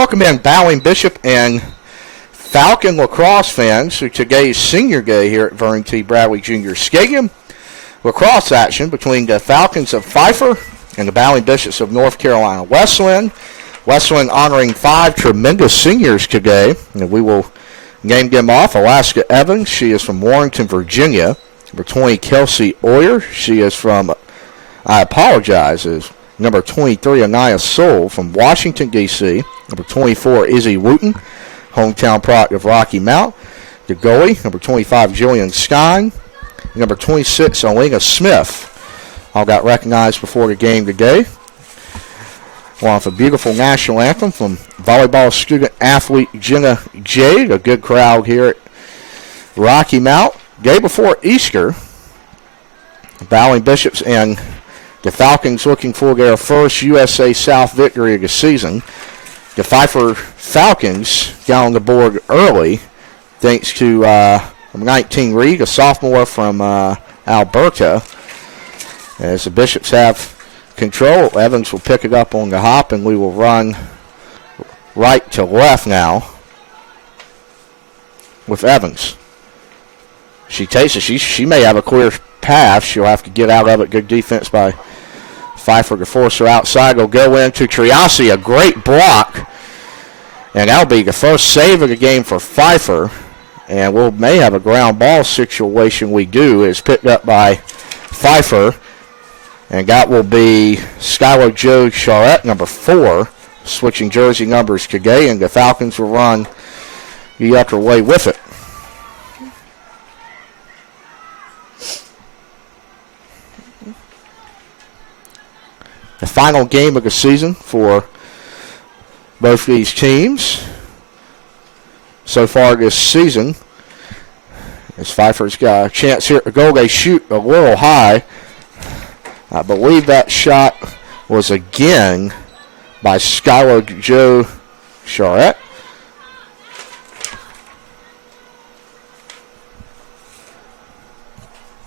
Welcome in, Bowling Bishop and Falcon lacrosse fans to today's senior day here at Vernon T. Bradley Jr. Stadium. Lacrosse action between the Falcons of Pfeiffer and the Bowling Bishops of North Carolina Wesleyan. Wesleyan honoring 5 tremendous seniors today, and we will name them off. Alaska Evans, she is from Warrenton, Virginia. Number 20, Kelsey Oyer, she is from, is number 23, Anaya Soul from Washington, D.C. Number 24, Izzy Wooten, hometown product of Rocky Mount. The goalie, number 25, Jillian Stein. Number 26, Alina Smith. All got recognized before the game today. Off a beautiful national anthem from volleyball student athlete Jenna Jade. A good crowd here at Rocky Mount. Day before Easter, Bowling Bishops and the Falcons looking for their first USA South victory of the season. The Pfeiffer Falcons got on the board early thanks to 19 Reed, a sophomore from Alberta. As the Bishops have control, Evans will pick it up on the hop, and we will run right to left now with Evans. She takes it. She may have a clear path. She'll have to get out of it. Good defense by Pfeiffer to force her outside. Will go into Triasi, a great block. And that'll be the first save of the game for Pfeiffer. And we may have a ground ball situation. We do. It's picked up by Pfeiffer. And that will be Skylar Joe Charette, number 4, switching jersey numbers today. And the Falcons will run the other way with it. The final game of the season for both these teams so far this season. As Pfeiffer's got a chance here to go, they shoot a little high. I believe that shot was again by Skylar Joe Charette.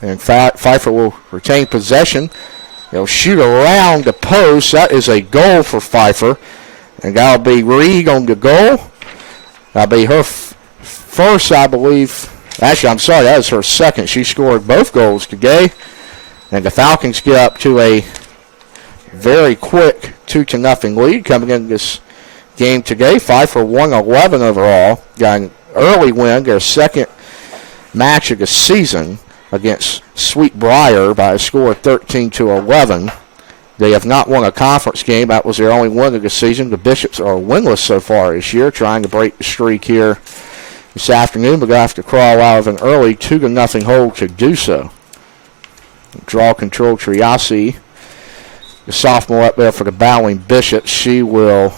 And Pfeiffer will retain possession. They'll shoot around the post. That is a goal for Pfeiffer. And that'll be Reed on the goal. That'll be her first, I believe. Actually, I'm sorry, that was her second. She scored both goals today. And the Falcons get up to a very quick 2-0 lead coming into this game today. Pfeiffer won 11 overall. Got an early win, their second match of the season against Sweet Briar by a score of 13-11. They have not won a conference game. That was their only win of the season. The Bishops are winless so far this year, trying to break the streak here this afternoon, but they'll have to crawl out of an early 2-0 hole to do so. Draw control, Triasi, the sophomore up there for the Bowling Bishops. She will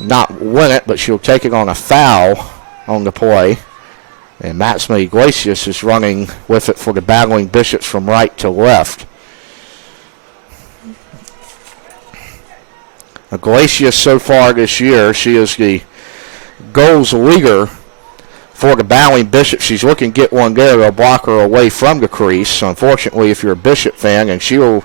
not win it, but she'll take it on a foul on the play. And Maxima Iglesias is running with it for the Bowling Bishops from right to left. Iglesias so far this year, she is the goals leader for the Bowling Bishops. She's looking to get one there. They'll block her away from the crease. Unfortunately, if you're a Bishop fan, and she will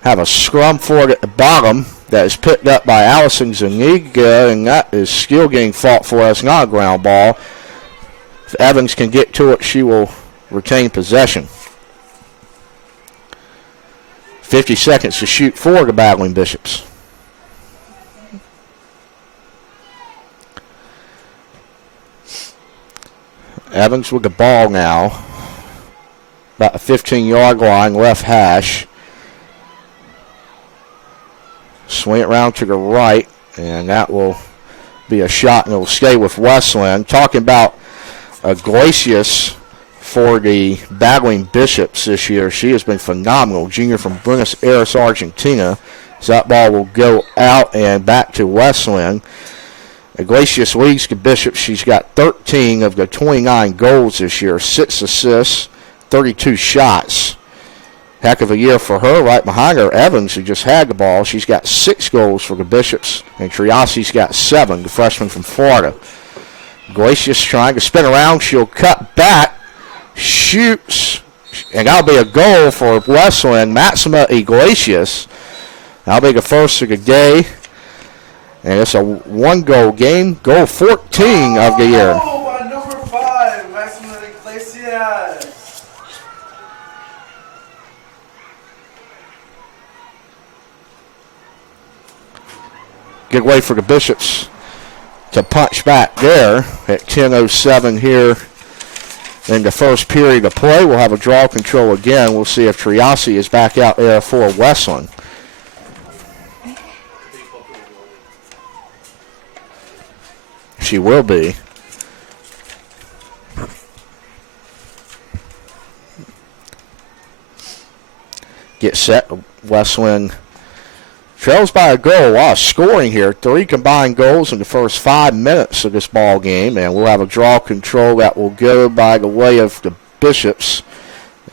have a scrum for it at the bottom that is picked up by Allison Zuniga, and that is still getting fought for. It's not a ground ball. If Evans can get to it, she will retain possession. 50 seconds to shoot for the Bowling Bishops. Evans with the ball now. About the 15-yard line, left hash. Swing it around to the right, and that will be a shot, and it will stay with Wesleyan. Talking about Iglesias for the Bowling Bishops this year. She has been phenomenal. Junior from Buenos Aires, Argentina. So that ball will go out and back to Wesleyan. Iglesias leads the Bishops. She's got 13 of the 29 goals this year, 6 assists, 32 shots. Heck of a year for her. Right behind her, Evans, who just had the ball. She's got 6 goals for the Bishops, and Triasi's got 7, the freshman from Florida. Iglesias trying to spin around. She'll cut back, shoots, and that'll be a goal for Wesleyan. Maxima Iglesias. That'll be the first of the day. And it's a one-goal game, goal 14 of the year. Oh, number 5, Wesleyan Iglesias. Good way for the Bishops to punch back there at 10:07 here in the first period of play. We'll have a draw control again. We'll see if Triasi is back out there for Wesleyan. She will be. Get set. Wesleyan trails by a goal. A lot of scoring here. 3 combined goals in the first 5 minutes of this ball game, and we'll have a draw control that will go by the way of the Bishops.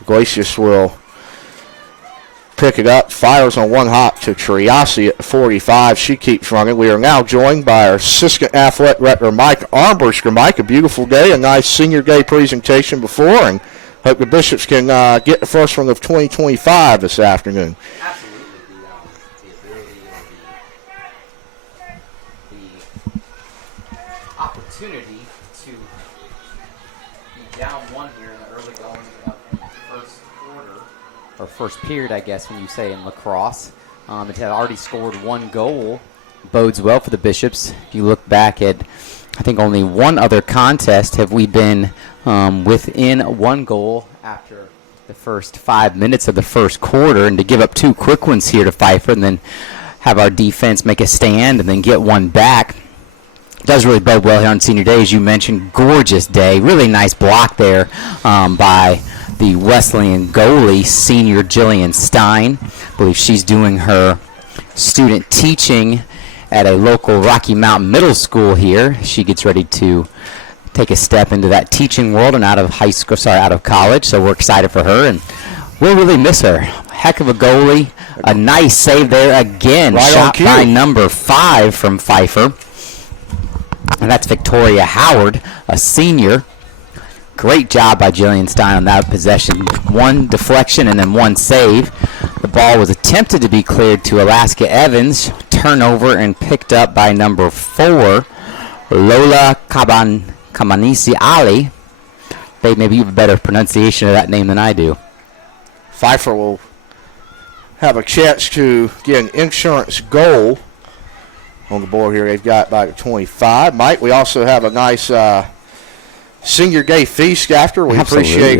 Iglesias will pick it up, fires on one hop to Triasi at 45. She keeps running. We are now joined by our assistant athletic director, Mike Armbruster. Mike, a beautiful day, a nice senior day presentation before, and hope the Bishops can get the first one of 2025 this afternoon. Absolutely. The ability or the opportunity to be down 1 here in the early going of the first quarter, or first period, I guess, when you say in lacrosse. It had already scored 1 goal. Bodes well for the Bishops. If you look back at, I think, only one other contest have we been within 1 goal after the first 5 minutes of the first quarter, and to give up 2 quick ones here to Pfeiffer and then have our defense make a stand and then get 1 back does really bode well here on senior day. As you mentioned, gorgeous day. Really nice block there by the Wesleyan goalie, senior Jillian Stein. I believe she's doing her student teaching at a local Rocky Mountain middle school here. She gets ready to take a step into that teaching world and out of college. So we're excited for her, and we'll really miss her. Heck of a goalie. A nice save there again. Right shot by number 5 from Pfeiffer. And that's Victoria Howard, a senior. Great job by Jillian Stein on that possession. 1 deflection and then 1 save. The ball was attempted to be cleared to Alaska Evans. Turnover and picked up by number 4, Lola Kamanisi Ali. Maybe you have a better pronunciation of that name than I do. Pfeiffer will have a chance to get an insurance goal on the board here. They've got by 25. Mike, we also have a nice senior day feast after. We appreciate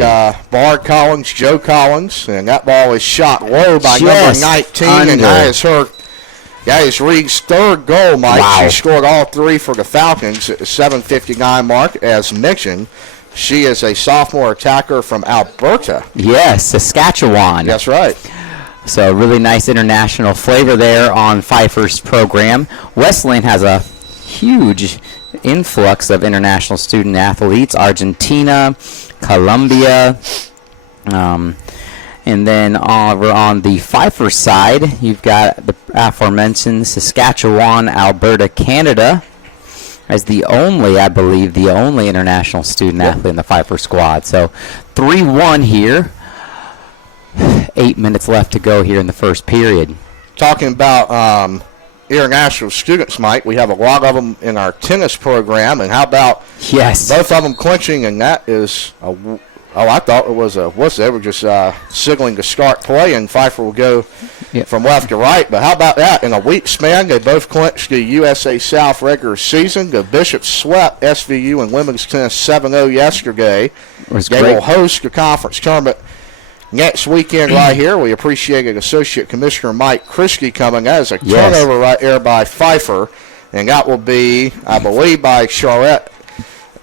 Bard Collins, Joe Collins, and that ball is shot low by number 19, and that is Reed's 3rd goal, Mike. Wow. She scored all 3 for the Falcons at the 7:59 mark, as mentioned. She is a sophomore attacker from Alberta. Yes, Saskatchewan. That's right. So really nice international flavor there on Pfeiffer's program. Wesleyan has a huge influx of international student athletes. Argentina, Colombia, and then over on the Pfeiffer side, you've got the aforementioned Saskatchewan, Alberta, Canada as the only international student athlete in the Pfeiffer squad. So 3-1 here. 8 minutes left to go here in the first period. Talking about international students, Mike, we have a lot of them in our tennis program, and how about both of them clinching, and that is I thought it was they were just signaling to start play, and Pfeiffer will go from left to right. But how about that? In a week span, they both clinched the USA South regular season. The Bishops swept SVU in women's tennis 7-0 yesterday. They will host the conference tournament next weekend right here. We appreciated Associate Commissioner Mike Kriske coming. That is a turnover right there by Pfeiffer, and that will be, I believe, by Charlotte.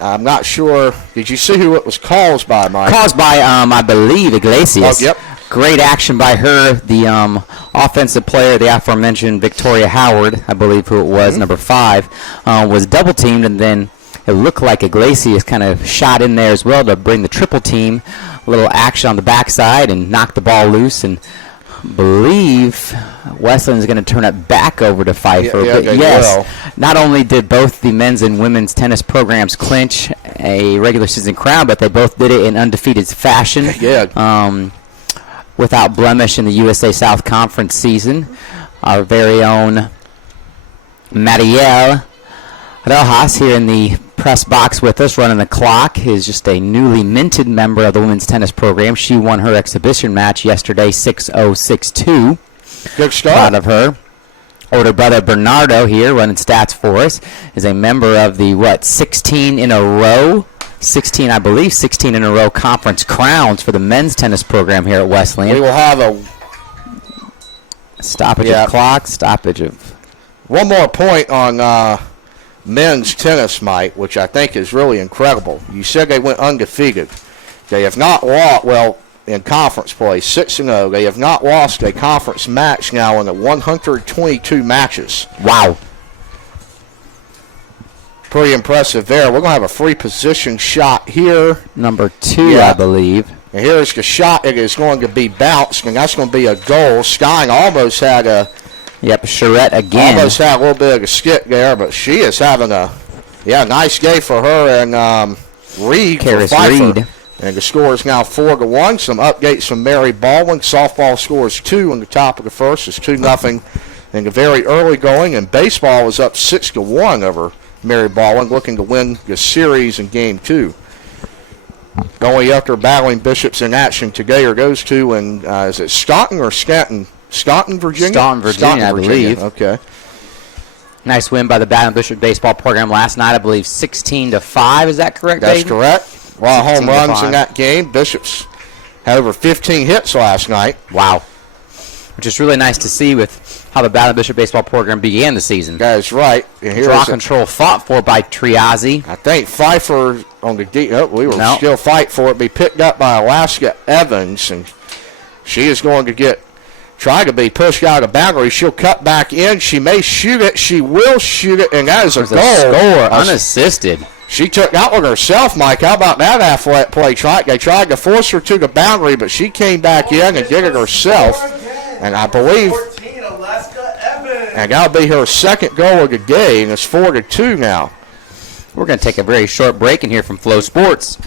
I'm not sure. Did you see who it was caused by, Mike? Caused by, I believe, Iglesias. Oh, yep. Great action by her. The offensive player, the aforementioned Victoria Howard, I believe who it was, number 5, was double-teamed, and then it looked like Iglesias kind of shot in there as well to bring the triple team. A little action on the backside and knock the ball loose, and believe Wesleyan's going to turn it back over to Pfeiffer. But yes, not only did both the men's and women's tennis programs clinch a regular season crown, but they both did it in undefeated fashion. Without blemish in the USA South Conference season. Our very own Marielle Rojas here in the press box with us, running the clock, is just a newly minted member of the women's tennis program. She won her exhibition match yesterday, 6-0, 6-2. Good start. Proud of her. Older brother Bernardo here, running stats for us, is a member of the, 16 in a row? 16 in a row conference crowns for the men's tennis program here at Wesleyan. We will have a stoppage of clock, stoppage of... One more point on men's tennis, Mike, which I think is really incredible. You said they went undefeated. They have not lost, in conference play, 6-0. They have not lost a conference match now in the 122 matches. Wow. Pretty impressive there. We're going to have a free position shot here. Number 2, I believe. And here's the shot. It is going to be bounced, and that's going to be a goal. Skying almost had a... Yep, Charette again. Almost had a little bit of a skip there, but she is having a nice game for her and Reed for Pfeiffer. Reed. And the score is now 4-1. Some updates from Mary Baldwin. Softball scores 2 on the top of the first. It's 2-0 in the very early going, and baseball is up 6-1 over Mary Baldwin, looking to win the series in Game 2. Going after battling Bishops in action today, or goes to, and is it Staunton or Stanton? Staunton, Virginia? Staunton, Virginia, I believe. Okay. Nice win by the Baton Bishop baseball program last night, I believe 16-5. Is that correct, That's Dave? correct. A lot of home runs 16-5. in that game. Bishops had over 15 hits last night. Wow. Which is really nice to see with how the Baton Bishop baseball program began the season. That is right. And here Draw is control fought for by Triazzi. I think Pfeiffer on the D. Oh, we will still fight for it. Be picked up by Alaska Evans, and she is going to try to be pushed out of boundary. She'll cut back in. She may shoot it. She will shoot it, and that is a goal. Score, unassisted. She took that one herself, Mike. How about that athletic play? They tried to force her to the boundary, but she came back in and did it herself. And I believe, 14, Alaska Evans. and that'll be her second goal of the day, and it's 4-2 now. We're going to take a very short break in here from Flow Sports.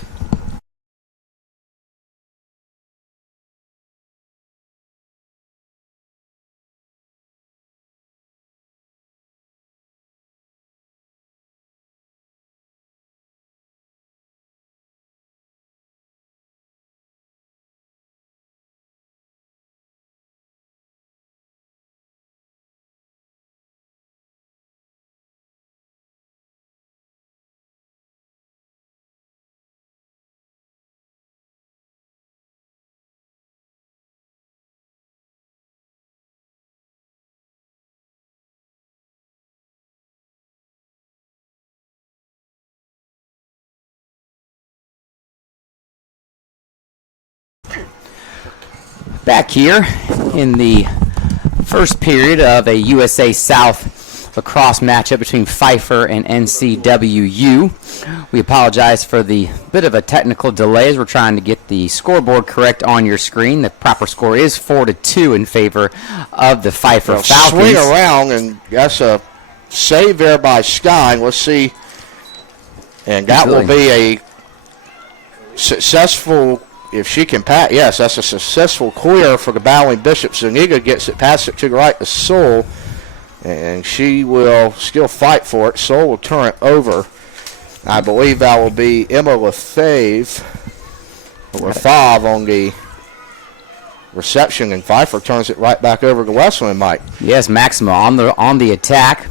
Back here in the first period of a USA South lacrosse matchup between Pfeiffer and NCWU. We apologize for the bit of a technical delay as we're trying to get the scoreboard correct on your screen. The proper score is 4-2 in favor of the Pfeiffer Falcons. Swing around, and that's a save there by Sky. Let's see. And that will be a successful... If she can pass, yes, that's a successful clear for the battling Bishops. Zuniga gets it, pass it to the right to Soul, and she will still fight for it. Soul will turn it over. I believe that will be Emma Lefebvre on the reception, and Pfeiffer turns it right back over to Wesleyan, Mike. Yes, Maxima on the attack.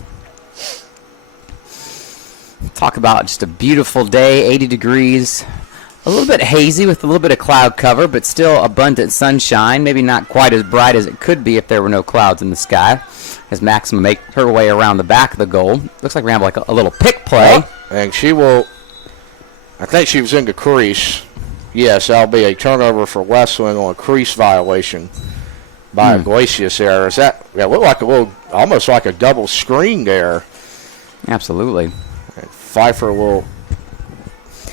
Talk about just a beautiful day, 80 degrees. A little bit hazy with a little bit of cloud cover, but still abundant sunshine. Maybe not quite as bright as it could be if there were no clouds in the sky. As Maxima makes her way around the back of the goal. Looks like we're going to have like a little pick play. And she will, I think she was in the crease. Yes, that'll be a turnover for Wesleyan on a crease violation by Iglesias there. Is that looked like almost like a double screen there. Absolutely. And Pfeiffer will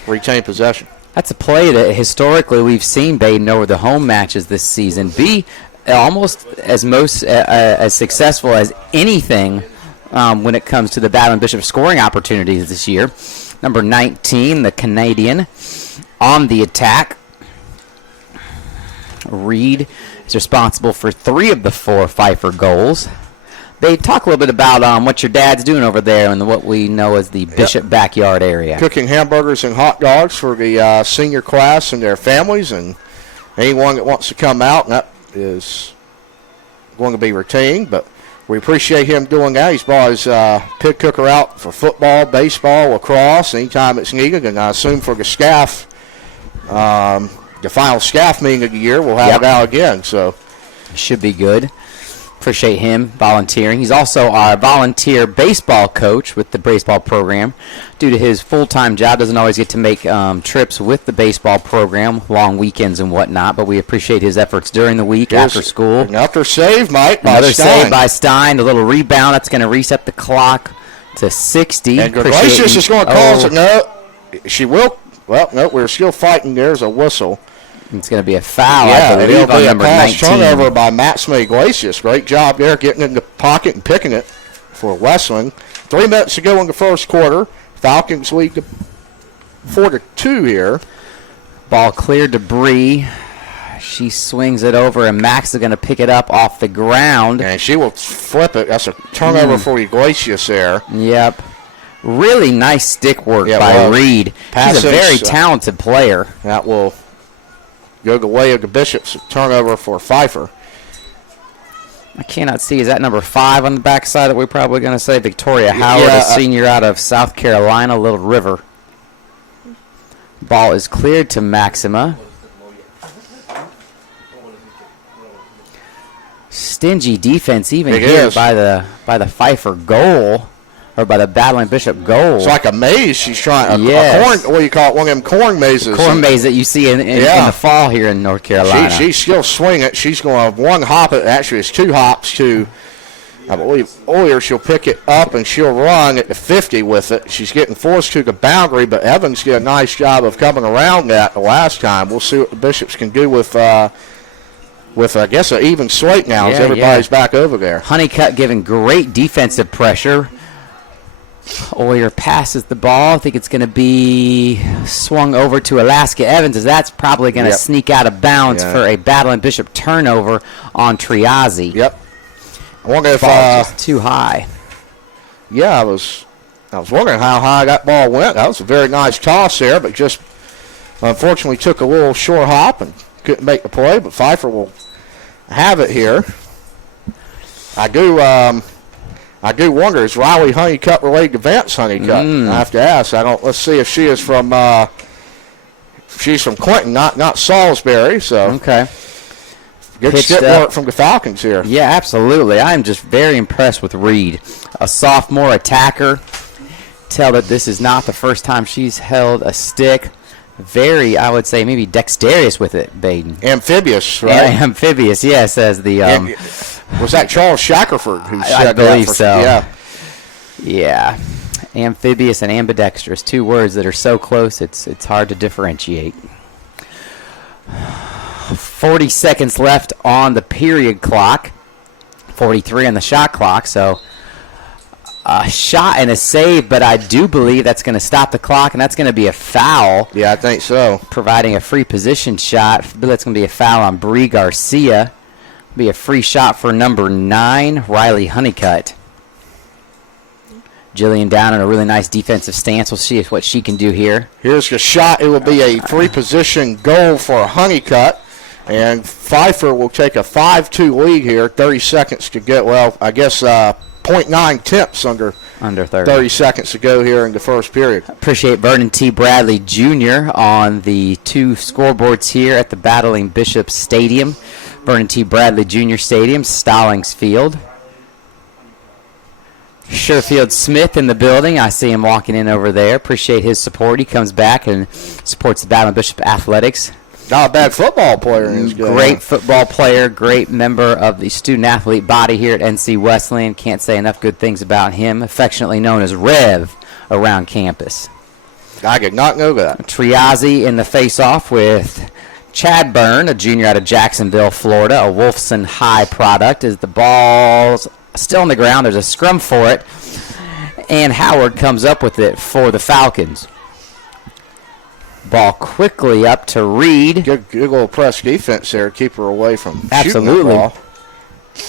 retain possession. That's a play that historically we've seen Baden over the home matches this season be almost as successful as anything when it comes to the Baton Bishop scoring opportunities this year. Number 19, the Canadian, on the attack. Reed is responsible for 3 of the 4 Pfeiffer goals. Babe, talk a little bit about what your dad's doing over there in what we know as the Bishop backyard area. Cooking hamburgers and hot dogs for the senior class and their families, and anyone that wants to come out, and that is going to be routine, but we appreciate him doing that. He's brought his pig cooker out for football, baseball, lacrosse, anytime it's needed, and I assume for the staff, the final staff meeting of the year, we'll have it out again. So should be good. Appreciate him volunteering. He's also our volunteer baseball coach with the baseball program. Due to his full-time job, doesn't always get to make trips with the baseball program, long weekends and whatnot, but we appreciate his efforts during the week, after school. Another save, Mike, by Another Stein. save by Stein. A little rebound. That's going to reset the clock to 60. And Gracious is going to call it. No, she will. Well, no, we're still fighting. There's a whistle. It's going to be a foul, yeah, I believe, on number 19. Turnover by Matt Iglesias. Great job there getting in the pocket and picking it for Wesleyan. 3 minutes to go in the first quarter. Falcons lead 4-2 here. Ball cleared to Bree. She swings it over, and Max is going to pick it up off the ground. And she will flip it. That's a turnover for Iglesias there. Yep. Really nice stick work by Reed. She's a very talented player. That will go the way of the Bishops. Turnover for Pfeiffer. I cannot see. Is that number 5 on the backside that we're probably going to say? Victoria Howard, a senior out of South Carolina, Little River. Ball is cleared to Maxima. Stingy defense even here by the Pfeiffer goal. Or by the Battling Bishop goal. It's like a maze she's trying. Yes. What do you call it? One of them corn mazes. Corn maze that you see in the fall here in North Carolina. She's still swinging it. She's going to have one hop. Actually, it's 2 hops to, I believe, earlier she'll pick it up and she'll run at the 50 with it. She's getting forced to the boundary, but Evans did a nice job of coming around that the last time. We'll see what the Bishops can do with I guess, an even slate now as everybody's back over there. Honeycutt giving great defensive pressure. Oyer passes the ball. I think it's going to be swung over to Alaska Evans, as that's probably going to sneak out of bounds for a Battling Bishop turnover on Triazzi. Yep. I wonder if just too high. Yeah, I was wondering how high that ball went. That was a very nice toss there, but just unfortunately took a little short hop and couldn't make the play. But Pfeiffer will have it here. I do wonder, is Riley Honeycutt related to Vance Honeycutt? I have to ask. Let's see if she is from. She's from Clinton, not Salisbury. So okay. Good stick work from the Falcons here. Yeah, absolutely. I am just very impressed with Reed, a sophomore attacker. Tell that this is not the first time she's held a stick. Very, I would say, maybe dexterous with it, Baden. Amphibious, right? Yeah, amphibious, yes, as the. Was that Charles Shackelford who said I believe that? So. Yeah. Yeah. Amphibious and ambidextrous, 2 words that are so close it's hard to differentiate. 40 seconds left on the period clock. 43 on the shot clock, so a shot and a save, but I do believe that's going to stop the clock, and that's going to be a foul. Yeah, I think so. Providing a free position shot. That's going to be a foul on Bree Garcia. Be a free shot for number 9, Riley Honeycutt. Jillian down in a really nice defensive stance. We'll see what she can do here. Here's the shot. It will be a free position goal for Honeycutt. And Pfeiffer will take a 5-2 lead here. 30 seconds to go. Well, I guess 0.9 temps under 30 seconds to go here in the first period. Appreciate Vernon T. Bradley Jr. on the 2 scoreboards here at the Battling Bishop Stadium. Vernon T. Bradley Jr. Stadium, Stallings Field. Sherfield Smith in the building. I see him walking in over there. Appreciate his support. He comes back and supports the Battling Bishop Athletics. Not a bad football player. Great football player, great member of the student-athlete body here at NC Wesleyan. Can't say enough good things about him. Affectionately known as Rev around campus. I did not know that. Triazzi in the face-off with Chad Byrne, a junior out of Jacksonville, Florida, a Wolfson High product. As the ball's still on the ground, there's a scrum for it, and Howard comes up with it for the Falcons. Ball quickly up to Reed. Good little press defense there. Keep her away from absolutely shooting the ball.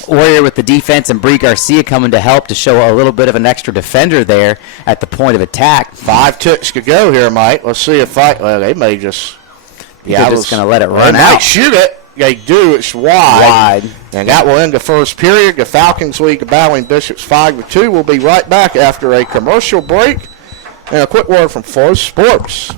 Warrior with the defense and Bree Garcia coming to help to show a little bit of an extra defender there at the point of attack. 5 ticks to go here, Mike. Let's see if they may just. Yeah, I was going to let it run they out. might shoot it. They do. It's wide. And that will end the first period. The Falcons lead the Battling Bishops 5-2. We'll be right back after a commercial break and a quick word from Flow Sports.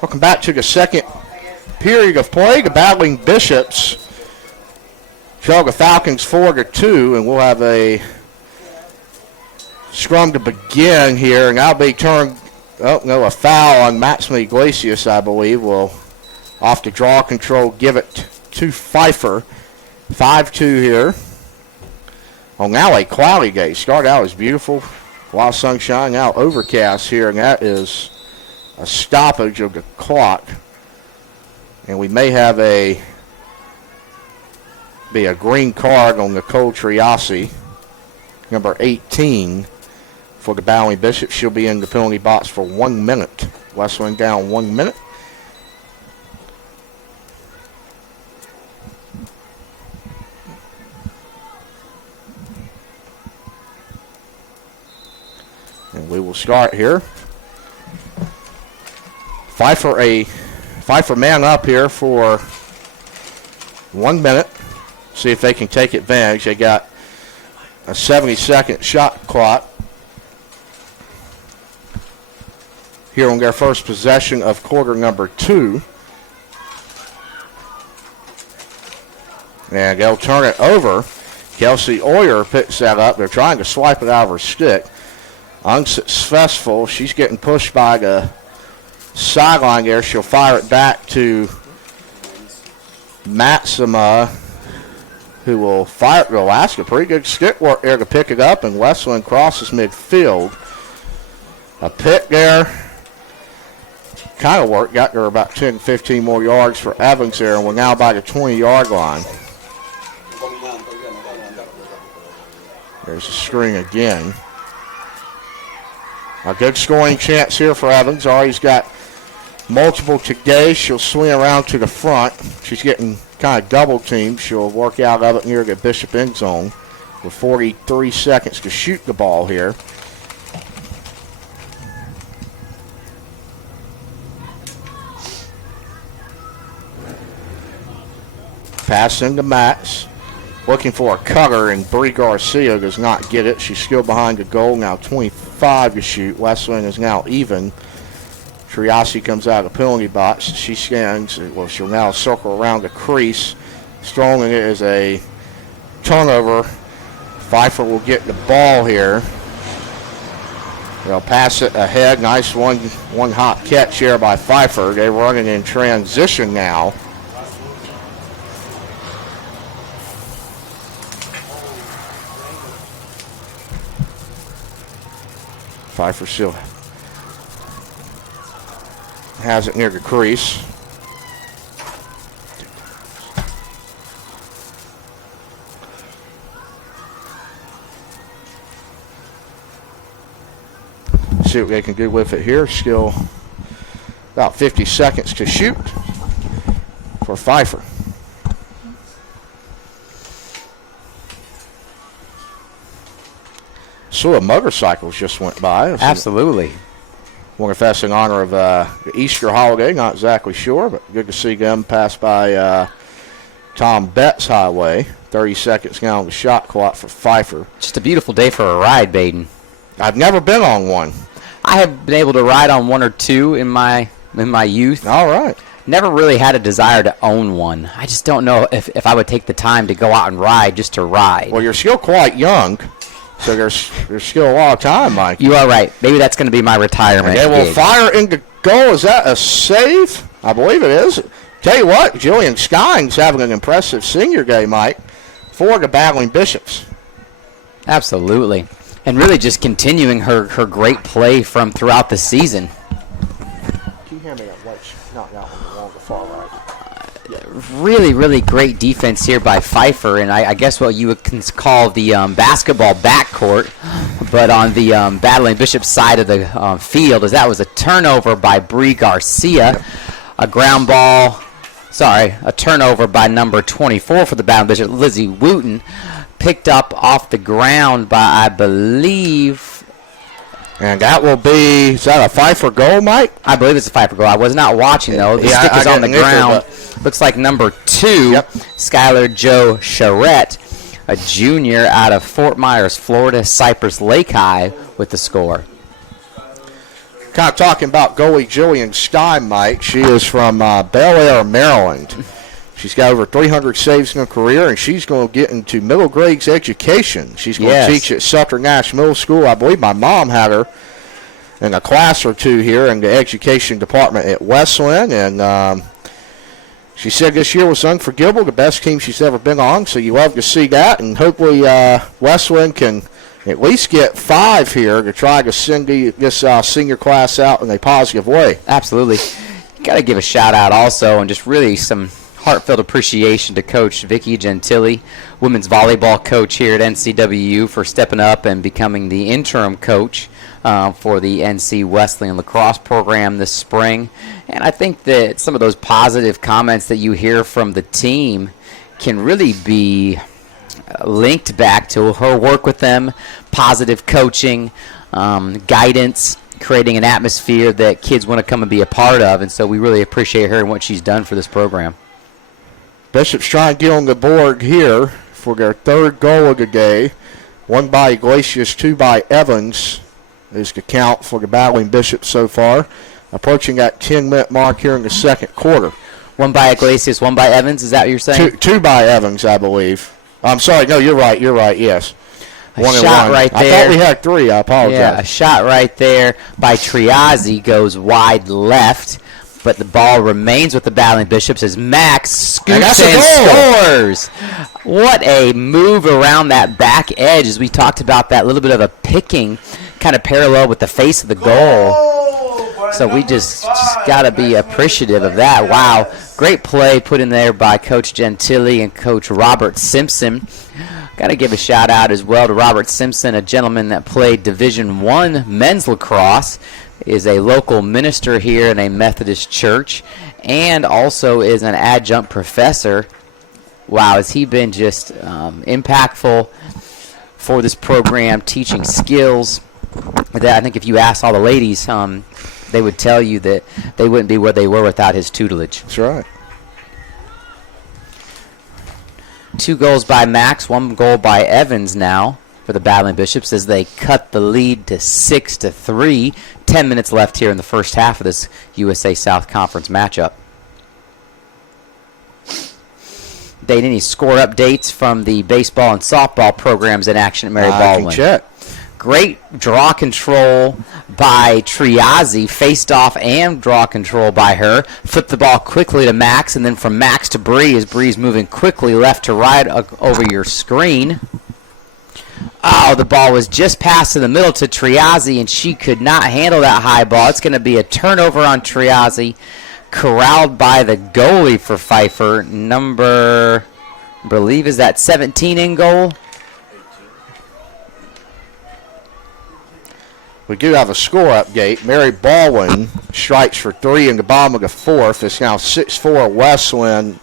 Welcome back to the second period of play. The Battling Bishops trail the Falcons 4-2, and we'll have a scrum to begin here, and that'll be a foul on Maxime Iglesias, I believe. Will off the draw control give it to Pfeiffer. 5-2 here. Oh, now a cloudy day. Start out as beautiful, a lot of sunshine, now overcast here, and that is a stoppage of the clock, and we may have a green card on Nicole Triassi, number 18, for the Battling Bishops. She'll be in the penalty box for 1 minute. Wesleyan down 1 minute. And we will start here. Pfeiffer man up here for 1 minute. See if they can take advantage. They got a 70-second shot clock here on their first possession of quarter number 2. And they'll turn it over. Kelsey Oyer picks that up. They're trying to swipe it out of her stick. Unsuccessful. She's getting pushed by the sideline there. She'll fire it back to Maxima, who will fire it to Alaska. Pretty good stick work there to pick it up, and Wesleyan crosses midfield. A pick there. Kind of work. Got there about 10, 15 more yards for Evans there, and we're now by the 20-yard line. There's a screen again. A good scoring chance here for Evans. Already got multiple today. She'll swing around to the front. She's getting kind of double teamed. She'll work out of it near the Bishop end zone with 43 seconds to shoot the ball here. Pass into Max. Looking for a cutter, and Bree Garcia does not get it. She's still behind the goal. Now 25 to shoot. Wesleyan is now even. Triasi comes out of the penalty box. She scans. Well, she'll now circle around the crease. Strong, and it is a turnover. Pfeiffer will get the ball here. They'll pass it ahead. Nice one hot catch here by Pfeiffer. They're running in transition now. Pfeiffer still has it near the crease. See what they can do with it here. Still about 50 seconds to shoot for Pfeiffer. So a motorcycles just went by. Absolutely. Wonder if that's in honor of the Easter holiday. Not exactly sure, but good to see them pass by Tom Betts Highway. 30 seconds now on the shot clock for Pfeiffer. Just a beautiful day for a ride, Baden. I've never been on one. I have been able to ride on one or two in my youth. All right. Never really had a desire to own one. I just don't know if I would take the time to go out and ride just to ride. Well, you're still quite young. So there's still a lot of time, Mike. You are right. Maybe that's going to be my retirement. They will gig. fire into goal. Is that a save? I believe it is. Tell you what, Jillian Skynes having an impressive senior day, Mike, for the Battling Bishops. Absolutely. And really just continuing her great play from throughout the season. Can you hand me that white knock out on the wall, the far right? Really, really great defense here by Pfeiffer, and I guess what you would call the basketball backcourt, but on the Battling Bishop side of the field, as that was a turnover by Bree Garcia, a turnover by number 24 for the Battling Bishop, Lizzie Wooten, picked up off the ground by, I believe... And that will be, is that a Pfeiffer goal, Mike? I believe it's a Pfeiffer goal. I was not watching, though. The stick is on the ground. Looks like number 2, yep. Skylar Joe Charette, a junior out of Fort Myers, Florida, Cypress Lake High, with the score. Kind of talking about goalie Jillian Stein, Mike. She is from Bel Air, Maryland. She's got over 300 saves in her career, and she's going to get into middle grades education. She's going to teach at Sutter Nash Middle School. I believe my mom had her in a class or two here in the education department at Wesleyan, and she said this year was unforgivable, the best team she's ever been on, so you love to see that, and hopefully Wesleyan can at least get 5 here to try to send this senior class out in a positive way. Absolutely. Got to give a shout-out also, and just really some heartfelt appreciation to Coach Vicki Gentili, women's volleyball coach here at NCWU, for stepping up and becoming the interim coach for the NC Wesleyan lacrosse program this spring. And I think that some of those positive comments that you hear from the team can really be linked back to her work with them, positive coaching, guidance, creating an atmosphere that kids want to come and be a part of. And so we really appreciate her and what she's done for this program. Bishop's trying to get on the board here for their 3rd goal of the day. 1 by Iglesias, 2 by Evans is the count for the Battling Bishops so far. Approaching that 10-minute mark here in the 2nd quarter. 1 by Iglesias, 1 by Evans, is that what you're saying? 2 by Evans, I believe. I'm sorry, no, you're right, yes. A shot right there. I thought we had 3, I apologize. Yeah, a shot right there by Triazzi goes wide left. but the ball remains with the Battling Bishops as Max scoops that's a and scores. What a move around that back edge, as we talked about that little bit of a picking kind of parallel with the face of the goal. So we just got to be appreciative of that. Wow, great play put in there by Coach Gentili and Coach Robert Simpson. Got to give a shout out as well to Robert Simpson, a gentleman that played Division I men's lacrosse, is a local minister here in a Methodist church, and also is an adjunct professor. Wow, has he been just impactful for this program, teaching skills that I think if you ask all the ladies, they would tell you that they wouldn't be where they were without his tutelage. That's right. 2 goals by Max, 1 goal by Evans now for the Battling Bishops as they cut the lead to 6-3. 10 minutes left here in the first half of this USA South Conference matchup. Dane, any score updates from the baseball and softball programs in action at Mary Baldwin? I can check. Great draw control by Triazzi, faced off and draw control by her. Flipped the ball quickly to Max, and then from Max to Bree as Bree's moving quickly left to right over your screen. Oh, the ball was just passed in the middle to Triazzi, and she could not handle that high ball. It's going to be a turnover on Triazzi, corralled by the goalie for Pfeiffer. Number, I believe, is that 17 in goal? We do have a score update. Mary Baldwin strikes for 3 in the bottom of the 4th. It's now 6-4 Wesleyan,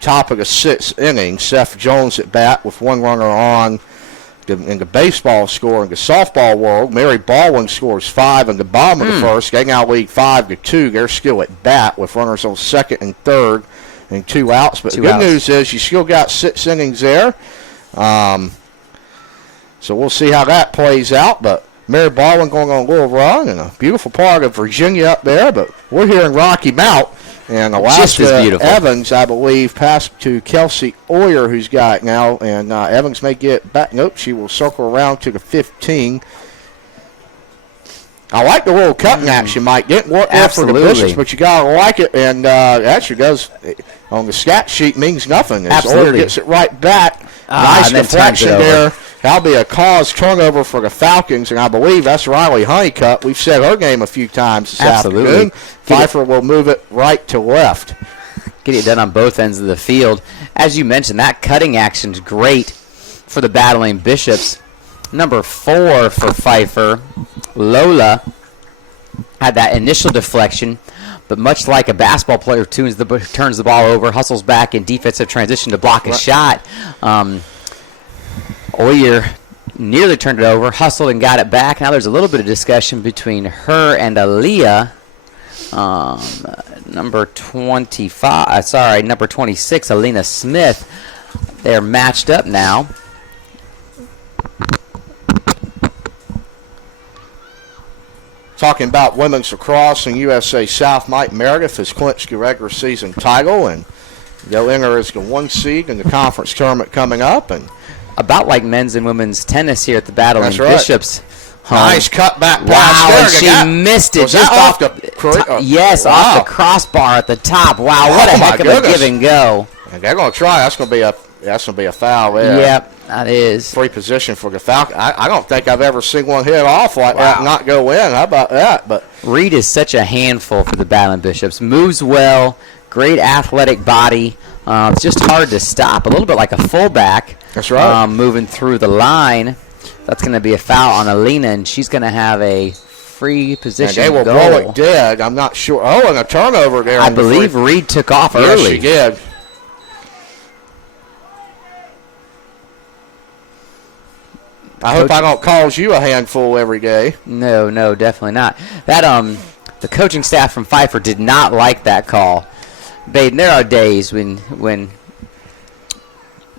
top of the 6th inning. Seth Jones at bat with 1 runner on. In the baseball score, in the softball world, Mary Baldwin scores 5 in the bottom of the 1st. They now lead 5-2. They're still at bat with runners on 2nd and 3rd and 2 outs. But the good news is you still got 6 innings there. So we'll see how that plays out. But Mary Baldwin going on a little run, and a beautiful part of Virginia up there. But we're here in Rocky Mount, and Alaska Evans, I believe, passed to Kelsey Oyer, who's got it now. And Evans may get back. Nope, she will circle around to the 15. I like the little cutting action, Mike. Didn't work there for the Bishops, but you got to like it. And actually does, on the stat sheet, means nothing. As Oyer gets it right back. Nice deflection there. That'll be a cause turnover for the Falcons, and I believe that's Riley Honeycutt. We've said her name a few times this afternoon. Pfeiffer will move it right to left. Get it done on both ends of the field. As you mentioned, that cutting action's great for the Battling Bishops. Number 4 for Pfeiffer, Lola, had that initial deflection, but much like a basketball player turns the ball over, hustles back in defensive transition to block a shot. Oyer nearly turned it over, hustled and got it back. Now there's a little bit of discussion between her and Aaliyah. Number 26, Alina Smith. They're matched up now. Talking about women's lacrosse and USA South, Mike Meredith has clinched the regular season title, and they'll enter as the 1 seed in the conference tournament coming up. And about like men's and women's tennis here at the Battling Bishops. Nice cut back pass. Wow, and she missed it. Was just off the yes, off the crossbar at the top. Wow, what a heck of a give and go. And they're going to try. That's going to be a foul there. Yep, that is. Free position for the Falcons. I don't think I've ever seen one hit off like that and not go in. How about that? But Reed is such a handful for the Battling Bishops. Moves well, great athletic body. It's just hard to stop. A little bit like a fullback. That's right. Moving through the line. That's going to be a foul on Alina, and she's going to have a free position. And they will blow it dead. I'm not sure. Oh, and a turnover there. I believe Reed took off early. Yes, she did. I hope I don't cause you a handful every day. No, definitely not. That the coaching staff from Pfeiffer did not like that call. Baden, there are days when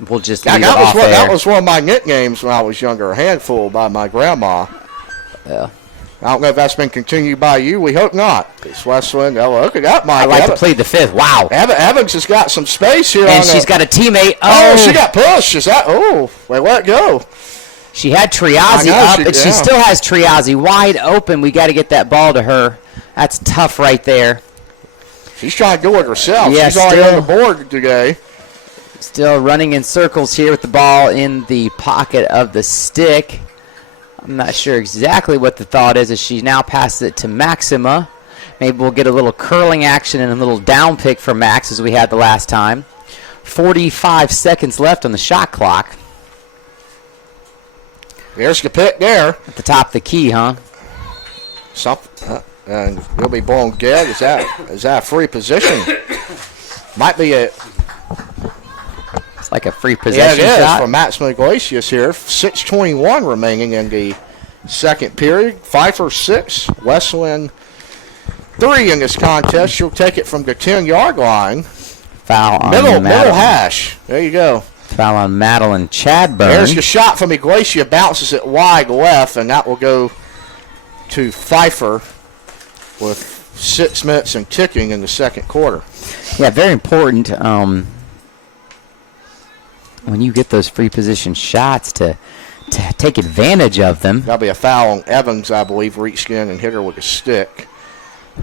we'll just leave it off air. That was one of my nicknames when I was younger, a handful by my grandma. Yeah. I don't know if that's been continued by you. We hope not. It's Wesleyan. Oh, look at that, Mike. I like to plead the 5th. Wow. Evans has got some space here. And she's got a teammate. Oh, she got pushed. Is that? Oh, they let it go. She had Triazzi up, and she still has Triazzi wide open. We got to get that ball to her. That's tough right there. She's trying to do it herself. Yeah, she's already on the board today. Still running in circles here with the ball in the pocket of the stick. I'm not sure exactly what the thought is as she now passes it to Maxima. Maybe we'll get a little curling action and a little down pick for Max as we had the last time. 45 seconds left on the shot clock. There's the pick there. At the top of the key, huh? And he'll be blown dead. Is that a free position? Might be a... It's like a free possession shot. shot. For Maxima Iglesias here. 6:21 remaining in the second period. Pfeiffer 6, Wesleyan 3 in this contest. She'll take it from the 10-yard line. Foul on middle hash. There you go. Foul on Madeline Chadburn. There's the shot from Iglesias. Bounces it wide left, and that will go to Pfeiffer with 6 minutes and ticking in the second quarter. Yeah, very important when you get those free position shots to take advantage of them. That'll be a foul on Evans, I believe, reached in and hit her with a stick.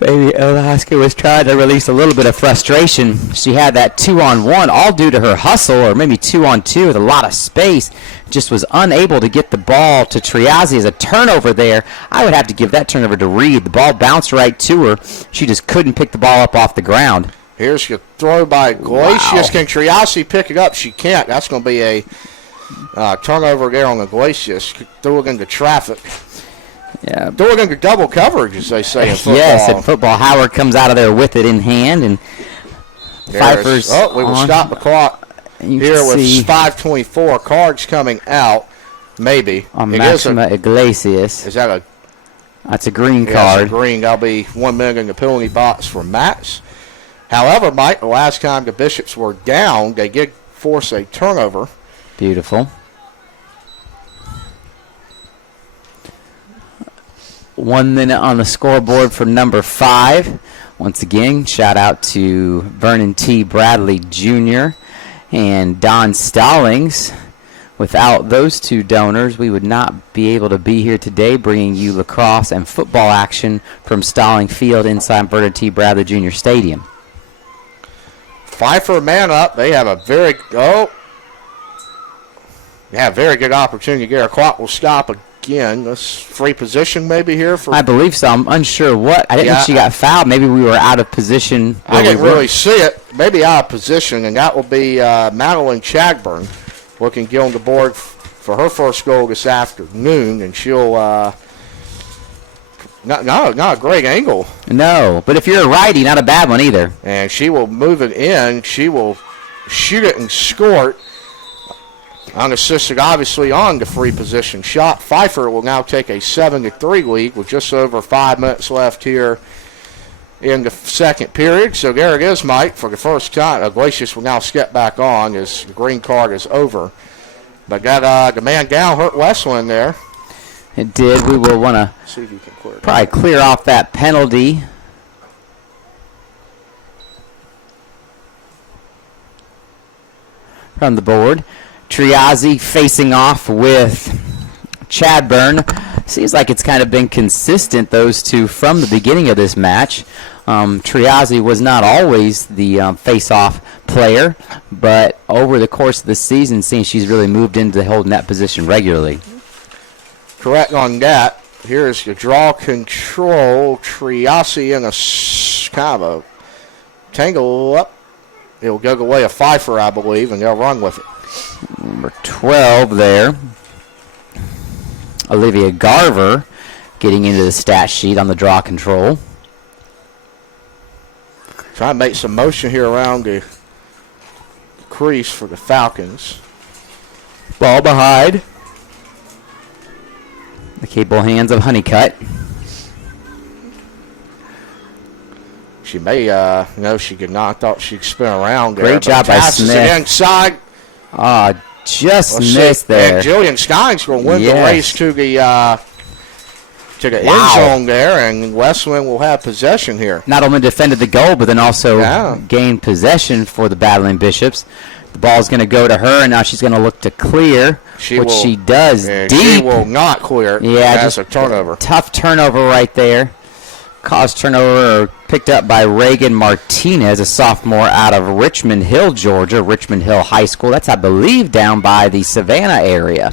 Maybe Alaska was trying to release a little bit of frustration. She had that 2-on-1, all due to her hustle, or maybe 2-on-2 with a lot of space. Just was unable to get the ball to Triazzi as a turnover there. I would have to give that turnover to Reed. The ball bounced right to her. She just couldn't pick the ball up off the ground. Here's your throw by Iglesias. Wow. Can Triazzi pick it up? She can't. That's going to be a turnover there on Iglesias. Threw it into traffic. Yeah. Threw it into double coverage, as they say in football. Yes, in football. Howard comes out of there with it in hand, and Pfeiffer's we will stop the clock here with 5:24. Cards coming out, maybe. On Maxima Iglesias. Is that a... That's a green That's card. a green. That'll be 1 minute in the penalty box for Max. However, Mike, the last time the Bishops were down, they did force a turnover. Beautiful. 1 minute on the scoreboard for number 5. Once again, shout out to Vernon T. Bradley Jr. and Don Stallings. Without those two donors, we would not be able to be here today bringing you lacrosse and football action from Stalling Field inside Vernon T. Bradley Jr. Stadium. Pfeiffer man up. They have a very very good opportunity here. Clock will stop again. This free position maybe here for... I believe so. I'm unsure what. I didn't think she got fouled. Maybe we were out of position. I didn't really see it. Maybe out of position, and that will be Madeline Chadburn looking to get on the board for her first goal this afternoon, and she'll... Not a great angle. No, but if you're a righty, not a bad one either. And she will move it in. She will shoot it and score it. Unassisted, obviously, on the free position shot. Pfeiffer will now take a 7-3 lead with just over 5 minutes left here in the second period. So there it is, Mike, for the first time. Iglesias will now step back on as the green card is over. But got the man down hurt Wesleyan there. It did. We will want to see if you can probably clear off that penalty. From the board. Triazzi facing off with Chadburn. Seems like it's kind of been consistent, those two, from the beginning of this match. Triazzi was not always the face-off player, but over the course of the season, seems she's really moved into holding that position regularly. Correct on that. Here's the draw control. Triazzi in a kind of a tangle up. It'll go the way of Pfeiffer, I believe, and they'll run with it. Number 12 there. Olivia Garver getting into the stat sheet on the draw control. Trying to make some motion here around the crease for the Falcons. Ball behind. The capable hands of Honeycutt. She may, no, she could not. I thought she'd spin around there. Great job by Smith. Inside. Just missed there. And Jillian Stein's going to win the race to the end zone there, and Wesleyan will have possession here. Not only defended the goal, but then also gained possession for the Battling Bishops. The ball's going to go to her, and now she's going to look to clear, which she does deep. She will not clear. Yeah, just a turnover. Tough turnover right there. Caused turnover or picked up by Reagan Martinez, a sophomore out of Richmond Hill, Georgia, Richmond Hill High School. That's, I believe, down by the Savannah area.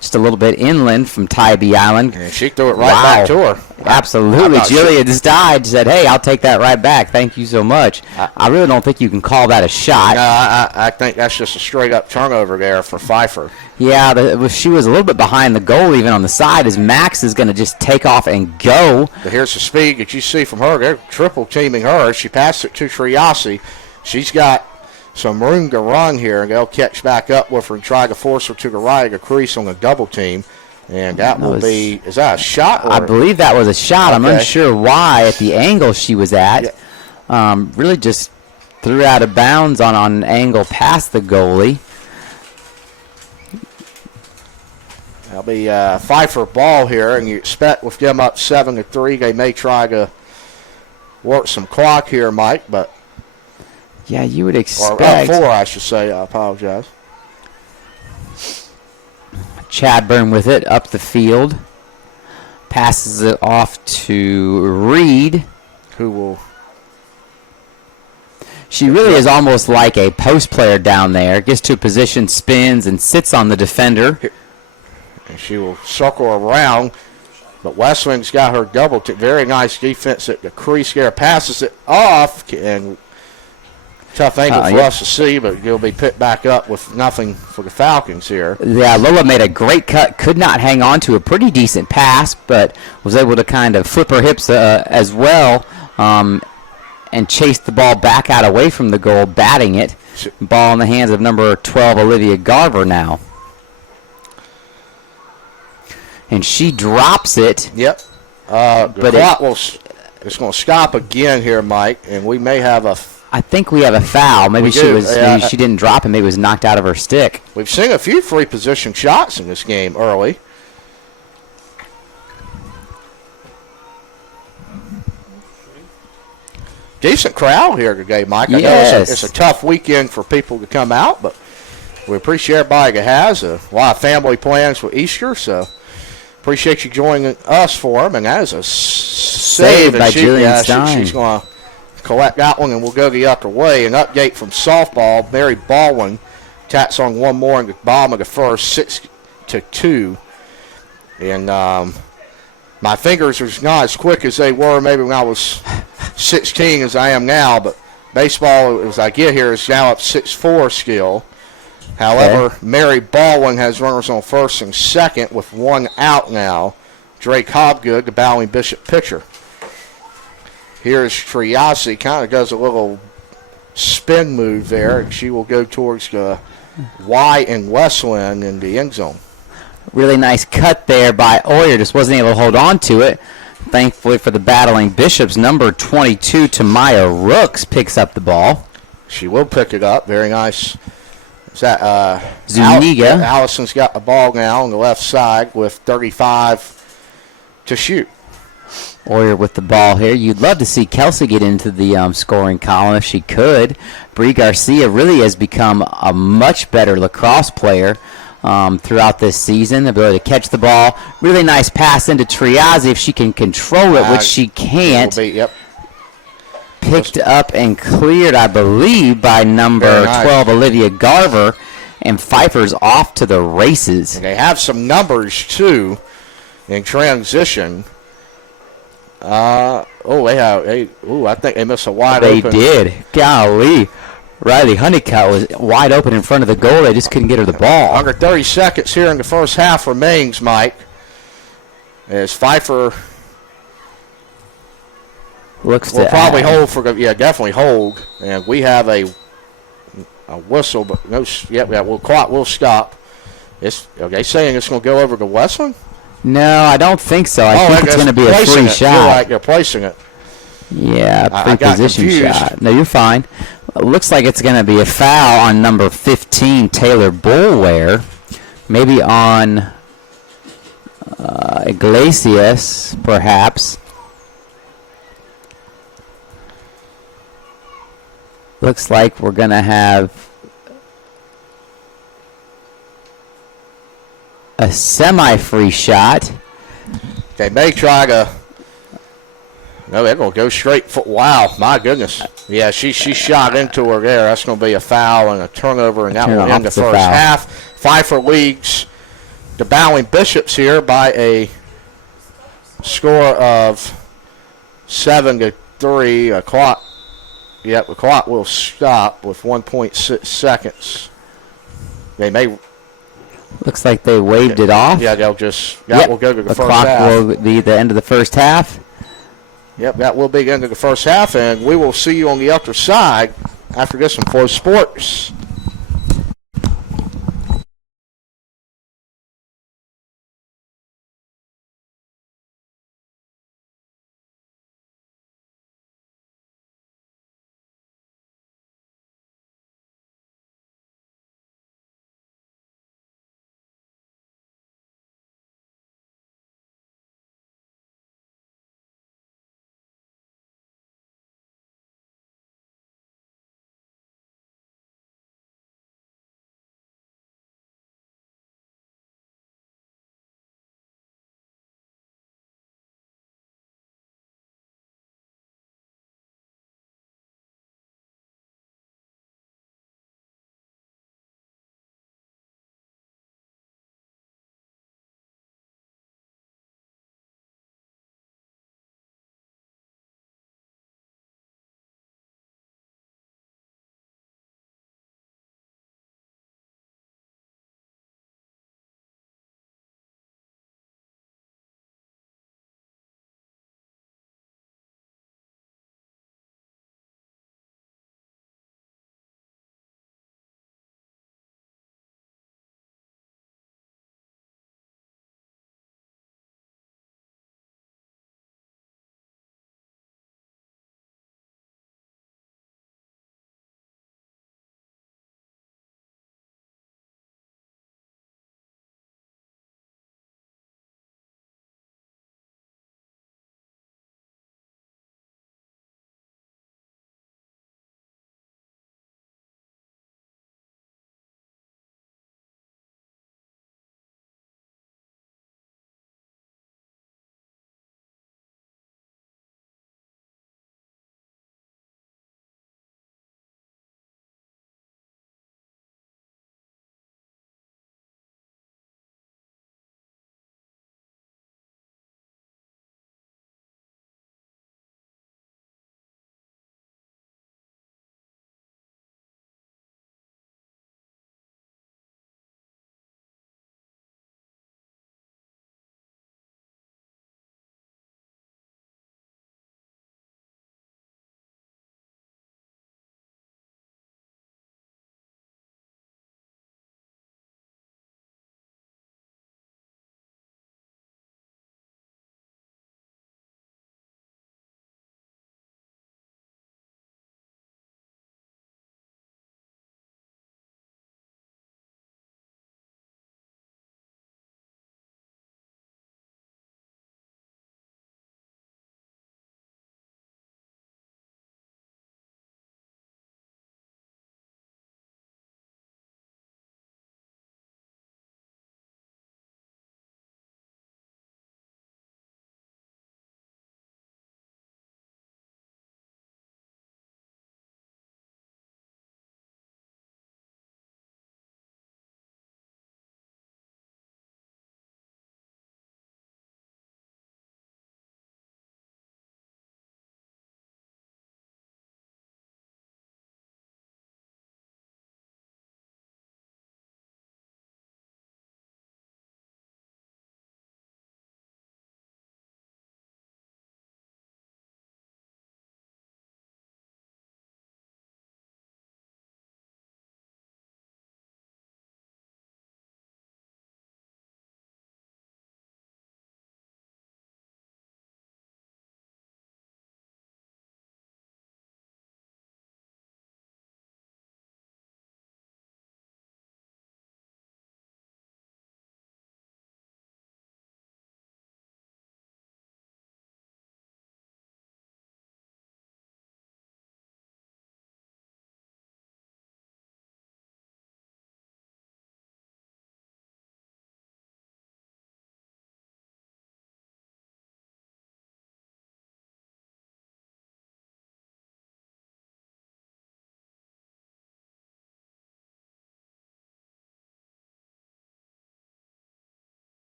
Just a little bit inland from Tybee Island. And she threw it right back to her. Absolutely. Julia just died, said, hey, I'll take that right back. Thank you so much. I really don't think you can call that a shot. No, I think that's just a straight-up turnover there for Pfeiffer. Yeah, she was a little bit behind the goal even on the side as Max is going to just take off and go. But here's the speed that you see from her. They're triple-teaming her. She passed it to Triasi. She's got some room to run here, and they'll catch back up with her and try to force her to the right, a crease on a double team. And that will be, is that a shot? I believe that was a shot. Okay. I'm unsure why at the angle she was at. Yeah. Really just threw out of bounds on an angle past the goalie. That'll be Pfeiffer ball here, and you expect with them up 7-3, they may try to work some clock here, Mike, but yeah, you would expect. Or 4, I should say. I apologize. Chadburn with it up the field. Passes it off to Reed. Who will. She really is almost like a post player down there. Gets to a position, spins, and sits on the defender. And she will circle around. But Wesleyan's got her double. Very nice defense at the crease there. Passes it off. And tough angle for us to see, but he'll be picked back up with nothing for the Falcons here. Yeah, Lola made a great cut, could not hang on to a pretty decent pass, but was able to kind of flip her hips as well and chase the ball back out away from the goal, batting it. Ball in the hands of number 12, Olivia Garver now. And she drops it. Yep. The clock it's going to stop again here, Mike, and we may have a... I think we have a foul. Maybe maybe she didn't drop him. Maybe it was knocked out of her stick. We've seen a few free position shots in this game early. Decent crowd here today, Mike. I know it's a tough weekend for people to come out, but we appreciate everybody that has a lot of family plans for Easter, so appreciate you joining us for them. And that is a save by Jillian Stein. She's going to collect that one, and we'll go the other way. An update from softball. Mary Baldwin tacks on one more in the bottom of the first, 6-2. And my fingers are not as quick as they were maybe when I was 16 as I am now, but baseball, as I get here, is now up 6-4 still. However, Mary Baldwin has runners on first and second with one out now. Drake Hobgood, the Bowling Bishop pitcher. Here's Triasi, kind of does a little spin move there, and she will go towards the Y and Wesleyan in the end zone. Really nice cut there by Oyer. Just wasn't able to hold on to it. Thankfully for the Battling Bishops, number 22, Tamaya Rooks, picks up the ball. She will pick it up. Very nice. Is that Zuniga? Allison's got the ball now on the left side with 35 to shoot. Oyer with the ball here. You'd love to see Kelsey get into the scoring column if she could. Brie Garcia really has become a much better lacrosse player throughout this season. The ability to catch the ball. Really nice pass into Triasi if she can control it, which she can't. Picked up and cleared, I believe, by number 12, Olivia Garver. And Pfeiffer's off to the races. And they have some numbers, too, in transition. I think they missed a wide open. They did. Golly. Riley Honeycutt was wide open in front of the goal. They just couldn't get her the ball. Under 30 seconds here in the first half remains, Mike. As Pfeiffer will probably hold for, definitely hold. And we have a whistle, but no, we'll stop. Are they saying it's going to go over to Wesleyan? No, I don't think so. I think it's going to be a free shot. You're right, they're placing it. Yeah, free position shot. No, you're fine. It looks like it's going to be a foul on number 15, Taylor Boulware. Maybe on Iglesias, perhaps. Looks like we're going to have a semi-free shot. They may try to. No, they're going to go straight for. Wow, my goodness. Yeah, she shot into her there. That's going to be a foul and a turnover, and that will end the first half. Pfeiffer leads the Bowling Bishops here by a score of 7-3. The clock will stop with 1.6 seconds. They may. Looks like they waved it off. Yeah, they'll just. That will go to the first half. The clock will be the end of the first half. Yep, that will be the end of the first half, and we will see you on the other side after this in Flow Sports.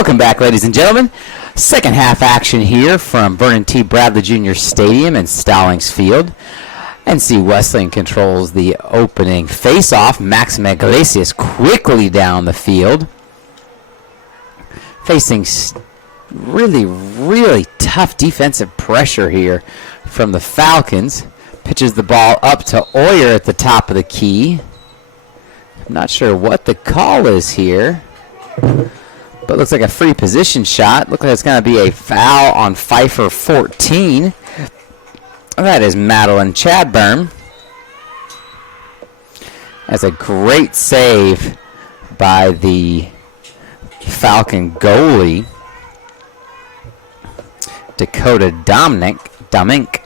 Welcome back, ladies and gentlemen. Second half action here from Vernon T. Bradley Jr. Stadium in Stallings Field. NC Wesleyan controls the opening face-off. Maxim Iglesias quickly down the field. Facing really, really tough defensive pressure here from the Falcons. Pitches the ball up to Oyer at the top of the key. I'm not sure what the call is here, but looks like a free position shot. Looks like it's going to be a foul on Pfeiffer 14. That is Madeline Chadburn. That's a great save by the Falcon goalie, Dakota Domink.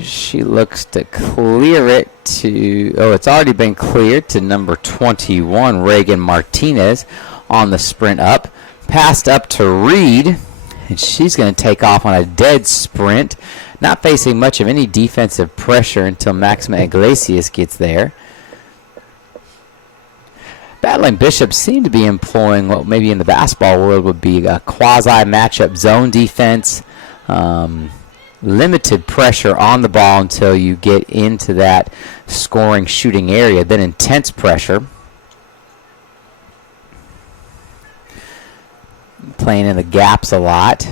She looks to clear it to, it's already been cleared to number 21, Reagan Martinez, on the sprint up. Passed up to Reed, and she's going to take off on a dead sprint, not facing much of any defensive pressure until Maxima Iglesias gets there. Battling Bishops seem to be employing what maybe in the basketball world would be a quasi-matchup zone defense. Limited pressure on the ball until you get into that scoring shooting area, then intense pressure. Playing in the gaps a lot.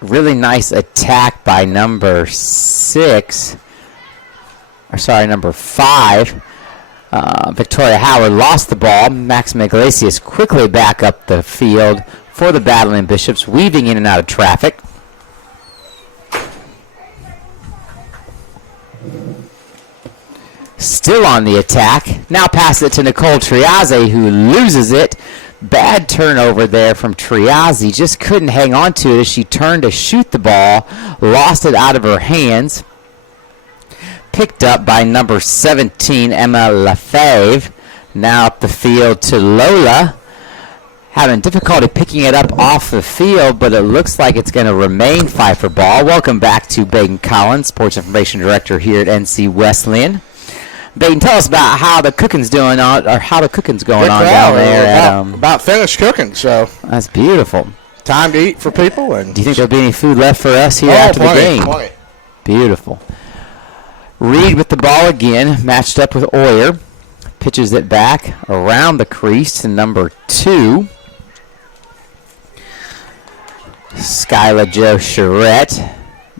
Really nice attack by number 5. Victoria Howard lost the ball. Maxim Iglesias quickly back up the field for the Battling Bishops, weaving in and out of traffic. Still on the attack. Now pass it to Nicole Triazzi, who loses it. Bad turnover there from Triazzi. Just couldn't hang on to it as she turned to shoot the ball. Lost it out of her hands. Picked up by number 17, Emma Lefebvre. Now up the field to Lola. Having difficulty picking it up off the field, but it looks like it's going to remain Pfeiffer ball. Welcome back to Baden Collins, Sports Information Director here at NC Wesleyan. Baden, tell us about how the cooking's doing on, or how the cooking's going on down there. About finished cooking, so that's beautiful. Time to eat for people. And do you think there'll be any food left for us here after the game? Plenty. Beautiful. Reed with the ball again, matched up with Oyer. Pitches it back around the crease to number 2. Skyla Jo Charette,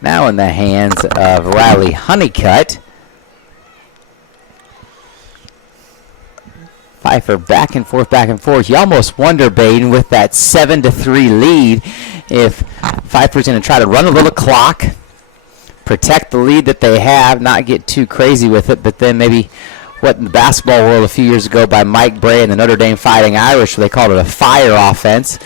now in the hands of Riley Honeycutt. Pfeiffer back and forth. You almost wonder, Baden, with that 7-3 lead, if Pfeiffer's going to try to run a little clock, protect the lead that they have, not get too crazy with it, but then maybe what in the basketball world a few years ago by Mike Bray and the Notre Dame Fighting Irish, where they called it a fire offense.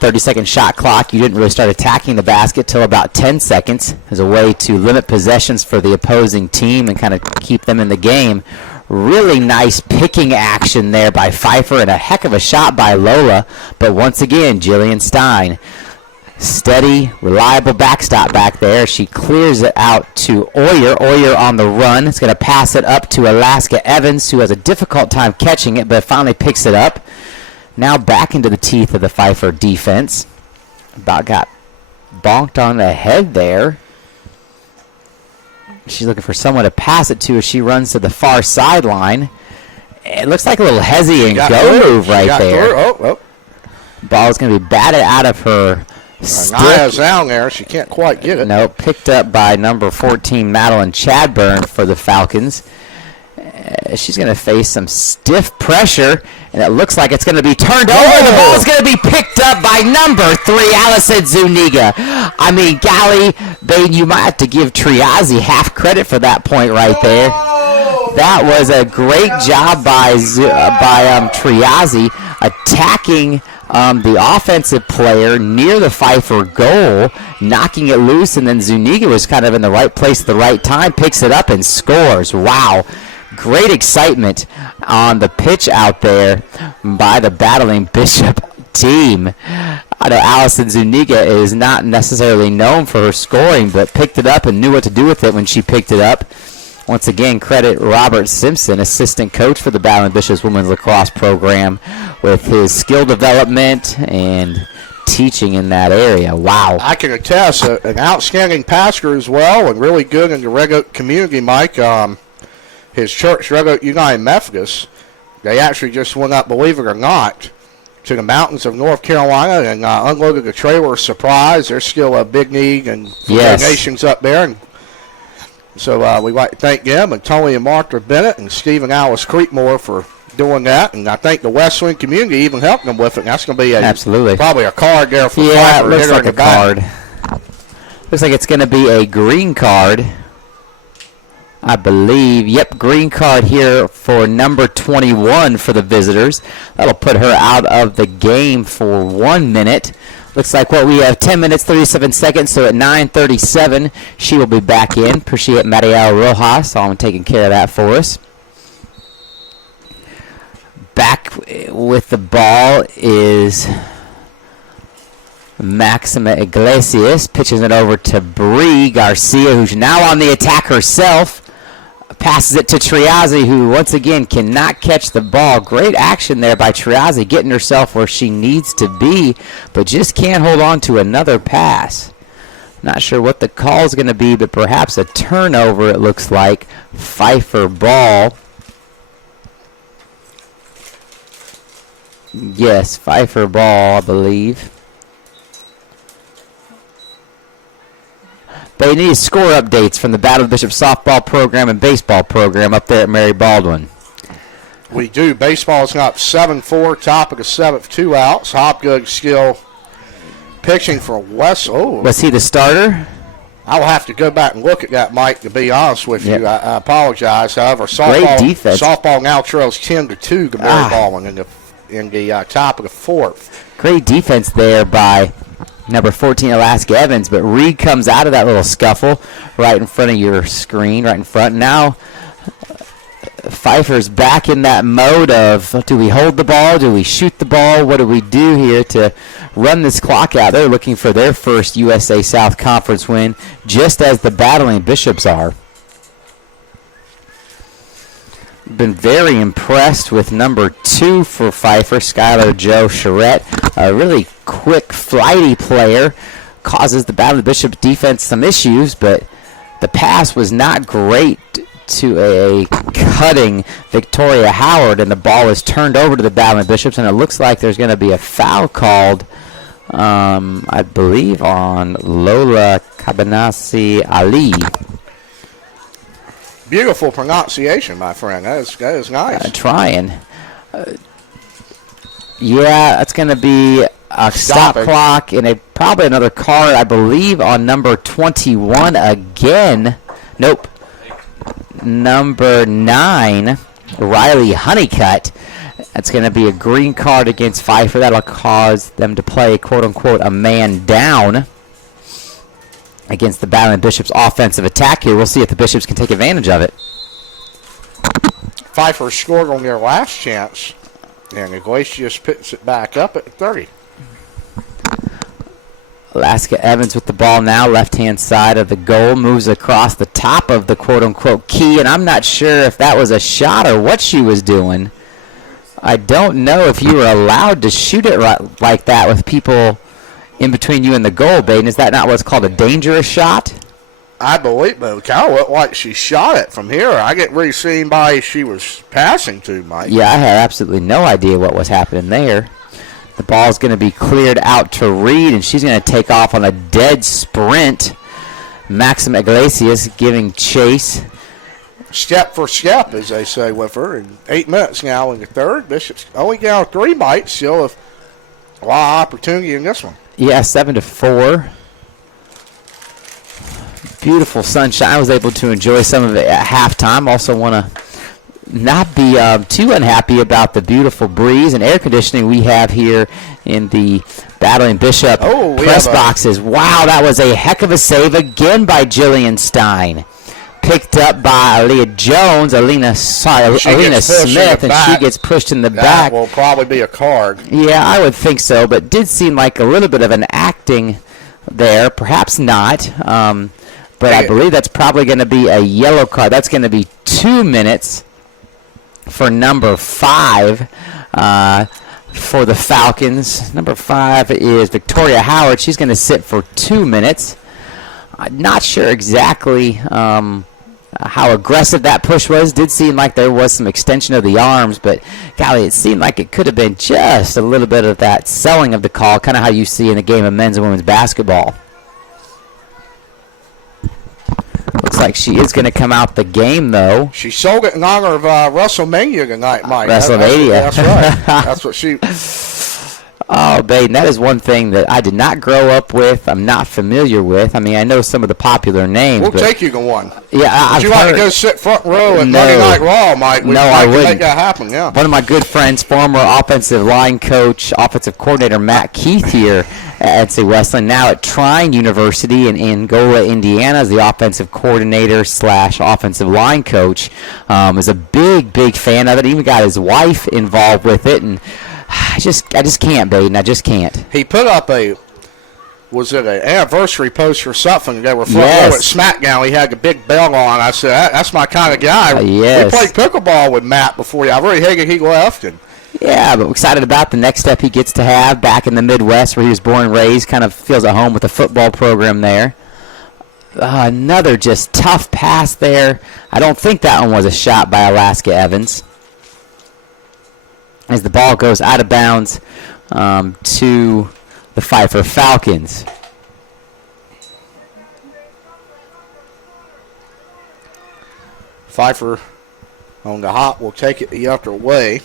30-second shot clock. You didn't really start attacking the basket till about 10 seconds as a way to limit possessions for the opposing team and kind of keep them in the game. Really nice picking action there by Pfeiffer and a heck of a shot by Lola. But once again, Jillian Stein, steady, reliable backstop back there. She clears it out to Oyer. Oyer on the run. It's going to pass it up to Alaska Evans, who has a difficult time catching it, but finally picks it up. Now back into the teeth of the Pfeiffer defense. About got bonked on the head there. She's looking for someone to pass it to as she runs to the far sideline. It looks like a little hezzy and go move right there. Ball's going to be batted out of her stick. Naya's down there. She can't quite get it. No, picked up by number 14, Madeline Chadburn for the Falcons. She's going to face some stiff pressure, and it looks like it's going to be turned over. The ball's going to be picked up by number 3, Allison Zuniga. I mean, golly, Baden, you might have to give Triazzi half credit for that point right there. That was a great job by Triazzi attacking the offensive player near the Pfeiffer goal, knocking it loose, and then Zuniga was kind of in the right place at the right time, picks it up and scores. Wow. Great excitement on the pitch out there by the Battling Bishop team. I know Allison Zuniga is not necessarily known for her scoring, but picked it up and knew what to do with it when she picked it up. Once again, credit Robert Simpson, assistant coach for the Battling Bishops Women's Lacrosse program, with his skill development and teaching in that area. Wow. I can attest, an outstanding pastor as well, and really good in the Red Oak community, Mike. His church, Red Oak United Methodist, they actually just went up, believe it or not, to the mountains of North Carolina and unloaded a trailer of supplies. There's still a big need and donations up there. And so we'd like to thank them and Tony and Martha Bennett and Steve and Alice Creekmore for doing that. And I think the Wesleyan community even helped them with it. And that's going to be probably a card there for Pfeiffer. It looks like a card. Looks like it's going to be a green card, I believe. Yep, green card here for number 21 for the visitors. That'll put her out of the game for 1 minute. Looks like we have 10 minutes, 37 seconds, so at 9:37, she will be back in. Appreciate Mariel Rojas on taking care of that for us. Back with the ball is Maxima Iglesias. Pitches it over to Bree Garcia, who's now on the attack herself. Passes it to Triazzi, who once again cannot catch the ball. Great action there by Triazzi, getting herself where she needs to be, but just can't hold on to another pass. Not sure what the call is going to be, but perhaps a turnover, it looks like. Pfeiffer ball. Yes, Pfeiffer ball, I believe. They need score updates from the Battle of the Bishop softball program and baseball program up there at Mary Baldwin. We do. Baseball's got 7-4, top of the seventh, 2 outs. Hopgood still pitching for Wes. Oh, was he the starter? I'll have to go back and look at that, Mike, to be honest with you. I apologize. However, Great defense. Softball now trails 10-2 to Mary Baldwin in the top of the fourth. Great defense there by number 14, Alaska Evans, but Reed comes out of that little scuffle right in front of your screen, right in front. Now Pfeiffer's back in that mode of, do we hold the ball? Do we shoot the ball? What do we do here to run this clock out? They're looking for their first USA South Conference win, just as the Battling Bishops are. Been very impressed with number 2 for Pfeiffer, Skylar Joe Charette. A really quick, flighty player. Causes the Battle of the Bishops defense some issues, but the pass was not great to a cutting Victoria Howard, and the ball is turned over to the Battle of the Bishops, and it looks like there's going to be a foul called, I believe, on Lola Cabanasi Ali. Beautiful pronunciation, my friend. That is nice. Trying. Yeah, that's going to be a stop clock and probably another card, I believe, on number 21 again. Nope. Number 9, Riley Honeycutt. That's going to be a green card against Pfeiffer. That'll cause them to play, quote-unquote, a man down against the Battling Bishops offensive attack here. We'll see if the Bishops can take advantage of it. Pfeiffer scored on their last chance, and Iglesias picks it back up at 30. Alaska Evans with the ball now, left-hand side of the goal, moves across the top of the quote-unquote key, and I'm not sure if that was a shot or what she was doing. I don't know if you were allowed to shoot it like that with people in between you and the goal, Baden. Is that not what's called a dangerous shot? I believe, but it kind of looked like she shot it from here. I didn't really see anybody she was passing to, Mike. Yeah, I had absolutely no idea what was happening there. The ball's going to be cleared out to Reed, and she's going to take off on a dead sprint. Maxim Iglesias giving chase. Step for step, as they say with her. And 8 minutes now in the third. Bishop's only down 3 bites. Still a lot of opportunity in this one. Yeah, 7-4. Beautiful sunshine. I was able to enjoy some of it at halftime. Also want to not be too unhappy about the beautiful breeze and air conditioning we have here in the Battling Bishop press boxes. Wow, that was a heck of a save again by Jillian Stein. Picked up by Alina Smith, and she gets pushed in the back. That will probably be a card. Yeah, I would think so, but did seem like a little bit of an acting there. Perhaps not. but I believe that's probably going to be a yellow card. That's going to be 2 minutes for number 5 for the Falcons. Number 5 is Victoria Howard. She's going to sit for 2 minutes. I'm not sure exactly how aggressive that push was. Did seem like there was some extension of the arms, but golly, it seemed like it could have been just a little bit of that selling of the call, kind of how you see in the game of men's and women's basketball. Looks like she is going to come out the game, though. She sold it in honor of WrestleMania tonight, Mike. WrestleMania. That's right. That's what she... Oh, Baden, that is one thing that I did not grow up with. I'm not familiar with. I mean, I know some of the popular names. We'll take you to one. Yeah, Would you like to go sit front row at Monday Night Raw, Mike? No, I wouldn't. Make that happen, yeah. One of my good friends, former offensive line coach, offensive coordinator Matt Keith here at NC Wesleyan, now at Trine University in Angola, Indiana, as the offensive coordinator / offensive line coach, is a big fan of it. Even got his wife involved with it, and I just can't, Baden. I just can't. He put up an anniversary post or something. They were front row at SmackDown. He had the big bell on. I said, that's my kind of guy. Yes. We played pickleball with Matt before. I really hated he left. Yeah, but we're excited about the next step he gets to have back in the Midwest where he was born and raised. Kind of feels at home with the football program there. Another just tough pass there. I don't think that one was a shot by Alaska Evans, as the ball goes out of bounds to the Pfeiffer Falcons. Pfeiffer on the hop will take it the other way.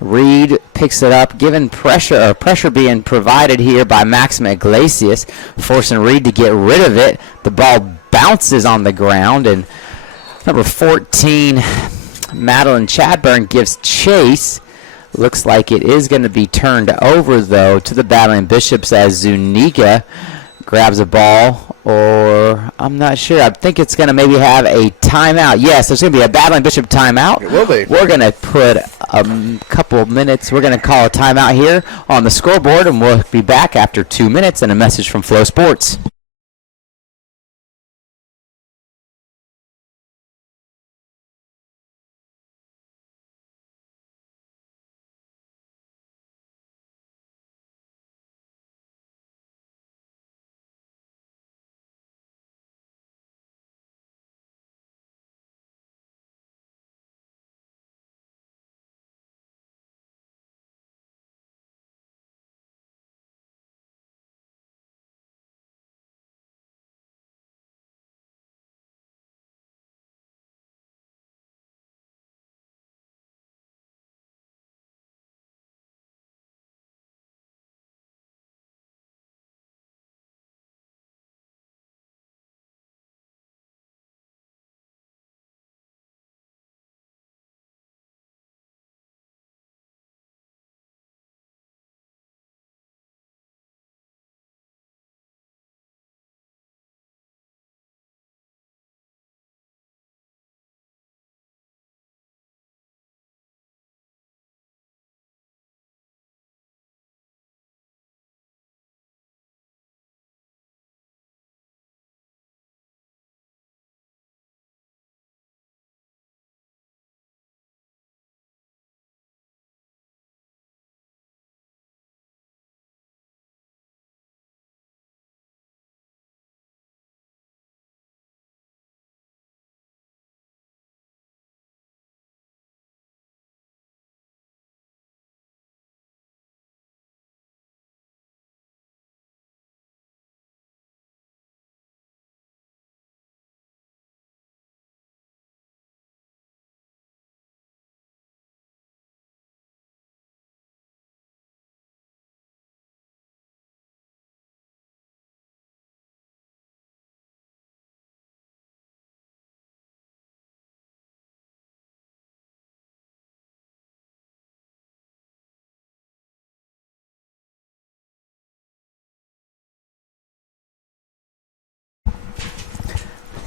Reed picks it up, given pressure being provided here by Maxima Iglesias, forcing Reed to get rid of it. The ball bounces on the ground, and number 14, Madeline Chadburn, gives chase. Looks like it is going to be turned over, though, to the Battling Bishops as Zuniga grabs a ball, or I'm not sure. I think it's going to maybe have a timeout. Yes, there's going to be a Battling Bishop timeout. It will be. We're going to put a couple of minutes. We're going to call a timeout here on the scoreboard, and we'll be back after 2 minutes and a message from Flow Sports.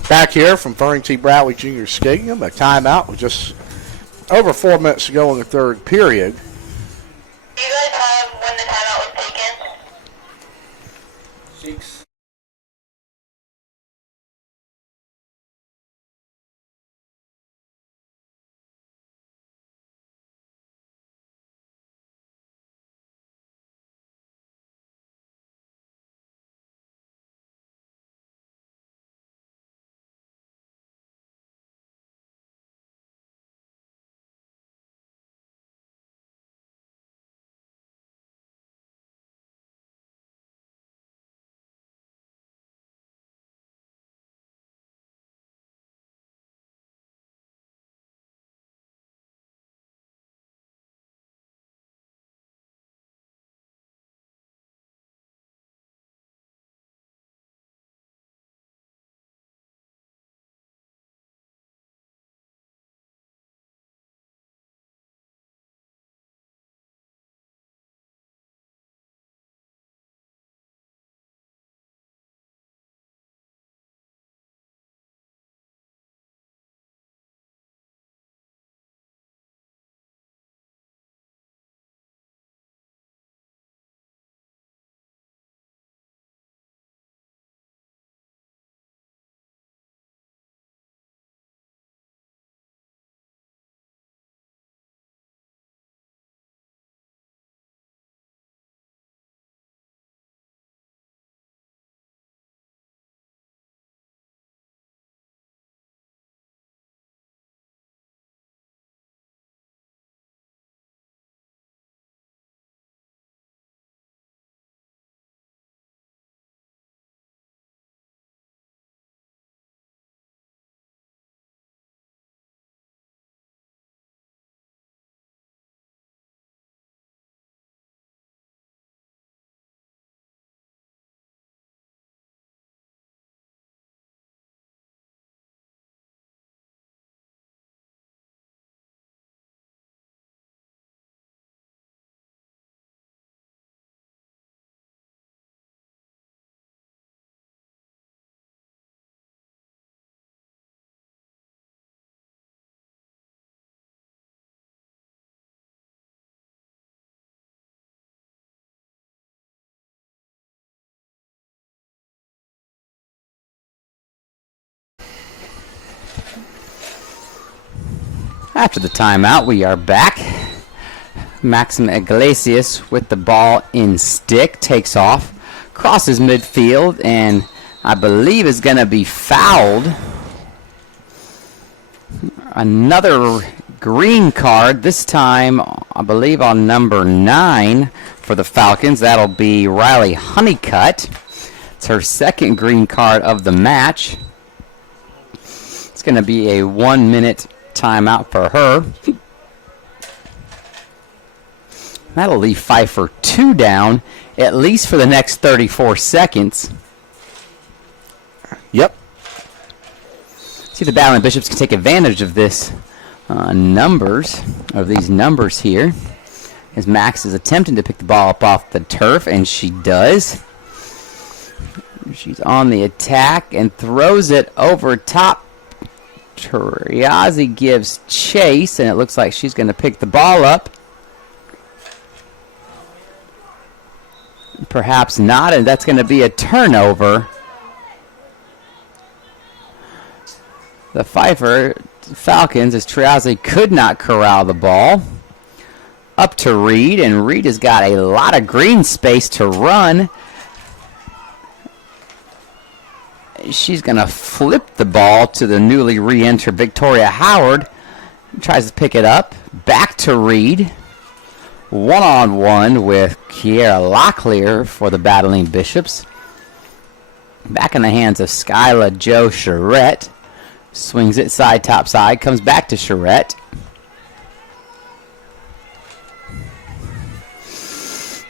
Back here from Vernon T. Bradley Jr. Stadium, a timeout with just over 4 minutes to go in the third period. Do you guys have when the timeout was taken? 6. After the timeout, we are back. Maxim Iglesias with the ball in stick, takes off, crosses midfield, and I believe is going to be fouled. Another green card, this time I believe on number 9 for the Falcons. That'll be Riley Honeycutt. It's her second green card of the match. It's going to be a 1-minute timeout for her. That'll leave Pfeiffer 2 down, at least for the next 34 seconds. Yep. See, the Battling Bishops can take advantage of this these numbers here. As Max is attempting to pick the ball up off the turf, and she does. She's on the attack and throws it over top. Triazi gives chase, and it looks like she's going to pick the ball up. Perhaps not, and that's going to be a turnover. The Pfeiffer Falcons, as Triazi could not corral the ball. Up to Reed, and Reed has got a lot of green space to run. She's going to flip the ball to the newly re-entered Victoria Howard. Tries to pick it up. Back to Reed. One-on-one with Kiera Locklear for the Battling Bishops. Back in the hands of Skyla Jo Charette. Swings it side, top side. Comes back to Charette.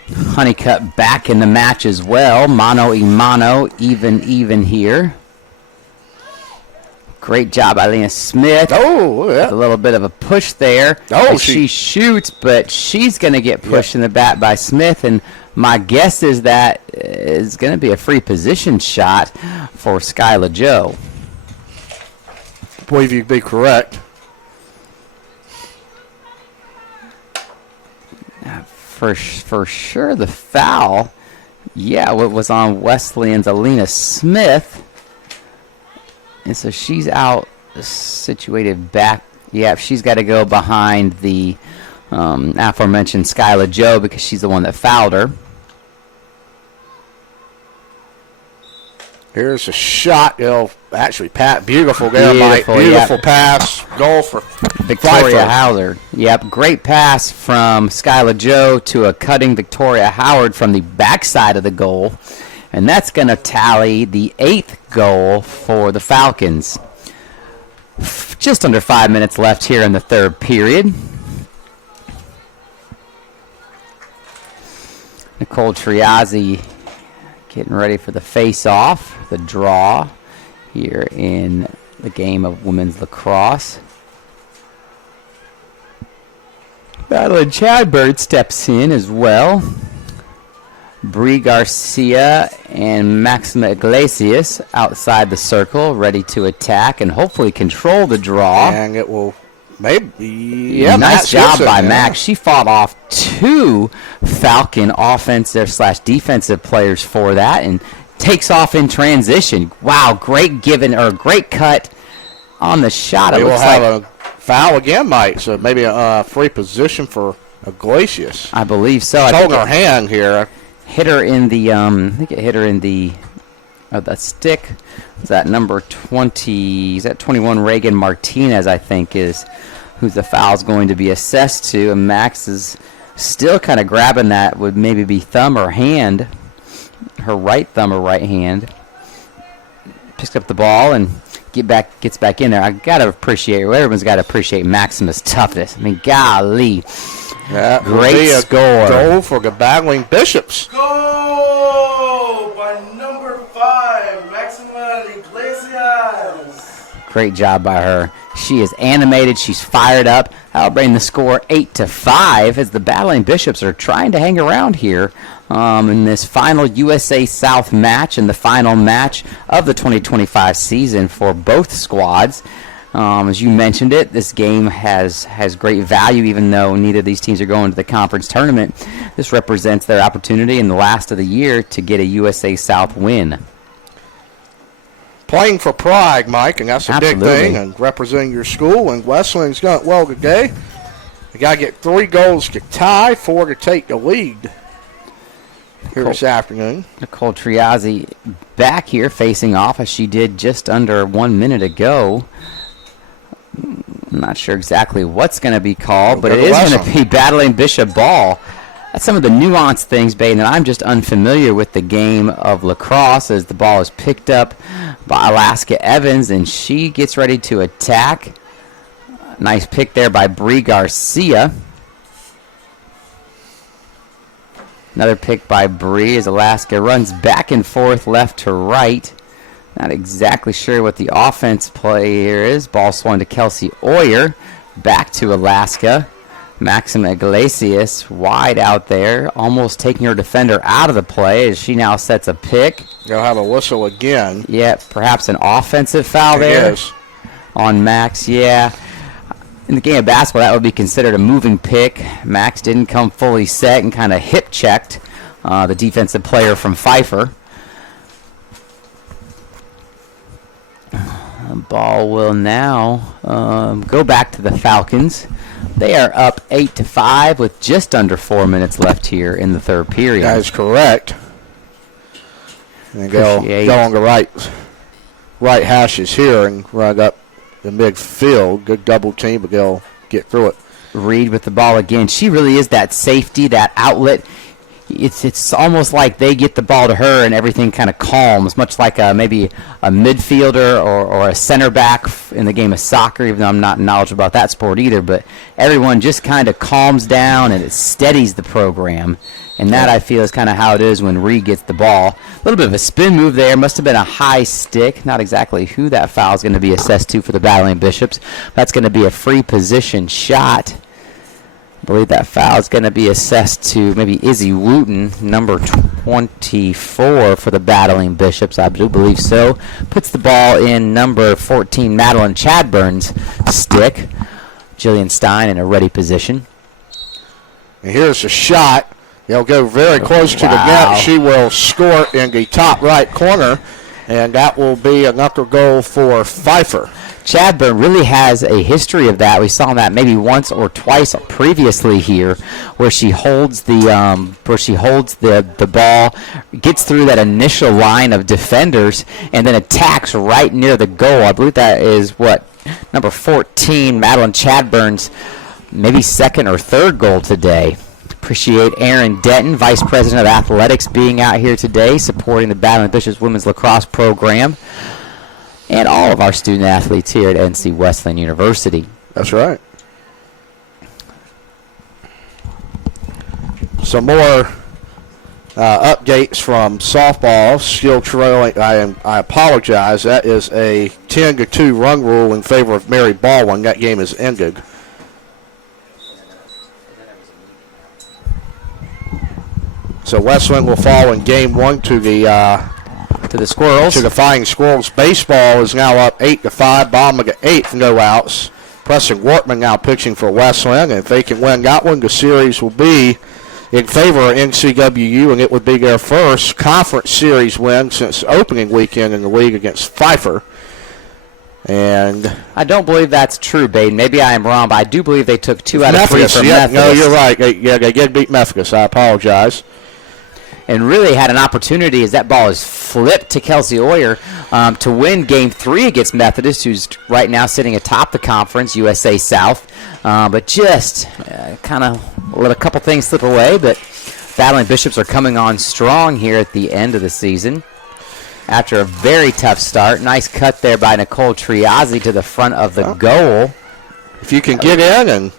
Honeycutt back in the match as well. Mano y mano, even here. Great job by Lena Smith. Oh, yeah. A little bit of a push there. Oh, she shoots, but she's going to get pushed in the back by Smith, and my guess is that is going to be a free position shot for Skyla Jo. I believe you'd be correct. For sure, the foul, yeah, what was on Wesleyan's Alina Smith. And so she's out situated back. Yeah, she's got to go behind the aforementioned Skyla Jo because she's the one that fouled her. Here's a shot. Actually, Pat, beautiful there, Mike. Beautiful pass. Goal for Victoria Pfeiffer. Howard. Yep, great pass from Skyla Jo to a cutting Victoria Howard from the backside of the goal. And that's going to tally the 8th goal for the Falcons. Just under 5 minutes left here in the third period. Nicole Triazi getting ready for the face-off, the draw here in the game of women's lacrosse. Madeline Chadbird steps in as well. Bree Garcia and Maxima Iglesias outside the circle, ready to attack and hopefully control the draw. And it will maybe... Yeah, nice job by Max. She fought off 2 Falcon offensive/defensive players for that and takes off in transition. Wow, great cut on the shot. They will have a foul again, Mike, so maybe a free position for Iglesias. I believe so. She's holding her hand here. Hit her in the, I think it hit her in the stick. Is that number 20? Is that 21? Reagan Martinez, I think, is who the foul's going to be assessed to. And Max is still kind of grabbing that. Would maybe be thumb or hand, her right thumb or right hand. Picks up the ball and gets back in there. I gotta appreciate. Everyone's got to appreciate Maxima's toughness. I mean, golly. That great score. Goal for the Battling Bishops. Goal by number 5, Maxima Iglesias. Great job by her. She is animated. She's fired up. That'll bring the score 8-5 as the Battling Bishops are trying to hang around here in this final USA South match and the final match of the 2025 season for both squads. As you mentioned it, this game has great value even though neither of these teams are going to the conference tournament. This represents their opportunity in the last of the year to get a USA South win. playing for pride, Mike, and that's a big Absolutely. thing, and representing your school. And Wesleyan's done it well today. You got to get 3 goals to tie, 4 to take the lead here this afternoon. Nicole Triazzi back here facing off as she did just under 1 minute ago. I'm not sure exactly what's going to be called, but it is going to be battling Bishop ball. That's some of the nuanced things, Baden, that I'm just unfamiliar with the game of lacrosse as the ball is picked up by Alaska Evans, and she gets ready to attack. Nice pick there by Bree Garcia. Another pick by Bree as Alaska runs back and forth left to right. Not exactly sure what the offense play here is. Ball swung to Kelsey Oyer. Back to Alaska. Maxima Iglesias wide out there, almost taking her defender out of the play as she now sets a pick. They'll have a whistle again. Yeah, perhaps an offensive foul there Yes. on Max. Yeah. In the game of basketball, that would be considered a moving pick. Max didn't come fully set and kind of hip checked the defensive player from Pfeiffer. The ball will now go back to the Falcons. They are up 8-5 with just under 4 minutes left here in the third period. That is correct. And go on the right hashes here and run up the midfield. Good double team, but they'll get through it. Reed with the ball again. She really is that safety, that outlet. It's almost like they get the ball to her and everything kind of calms, much like maybe a midfielder or a center back in the game of soccer, even though I'm not knowledgeable about that sport either. But everyone just kind of calms down and it steadies the program. And that, I feel, is kind of how it is when Reed gets the ball. A little bit of a spin move there. Must have been a high stick. Not exactly who that foul is going to be assessed to for the Battling Bishops. That's going to be a free position shot. I believe that foul is going to be assessed to maybe Izzy Wooten, number 24 for the Battling Bishops. I do believe so. Puts the ball in number 14, Madeline Chadburn's stick. Jillian Stein in a ready position. And here's a shot. They'll go very close to the net. She will score in the top right corner, and that will be another goal for Pfeiffer. Chadburn really has a history of that. We saw that maybe once or twice previously here, where she holds the ball, gets through that initial line of defenders, and then attacks right near the goal. I believe that is number 14, Madeline Chadburn's maybe second or third goal today. Appreciate Aaron Denton, Vice President of Athletics, being out here today supporting the Battling Bishops Women's Lacrosse Program and all of our student athletes here at NC Wesleyan University. That's right. Some more updates from softball. Still trailing. I apologize. That is a 10-2 run rule in favor of Mary Baldwin. That game is ended. So Wesleyan will fall in game 1 to the Squirrels. To the Fighting Squirrels. Baseball is now up 8-5. Bottom at 8th, no outs. Preston Wortman now pitching for Wesleyan, and if they can win that one, the series will be in favor of NCWU, and it would be their first conference series win since opening weekend in the league against Pfeiffer. And I don't believe that's true, Baden. Maybe I am wrong, but I do believe they took 2 out of 3 from yeah, Methodist. No, you're right. They did beat Methodist. I apologize. And really had an opportunity as that ball is flipped to Kelsey Oyer to win Game 3 against Methodist, who's right now sitting atop the conference, USA South. But just kind of let a couple things slip away. But Battling Bishops are coming on strong here at the end of the season after a very tough start. Nice cut there by Nicole Triazzi to the front of the goal. If you can get in and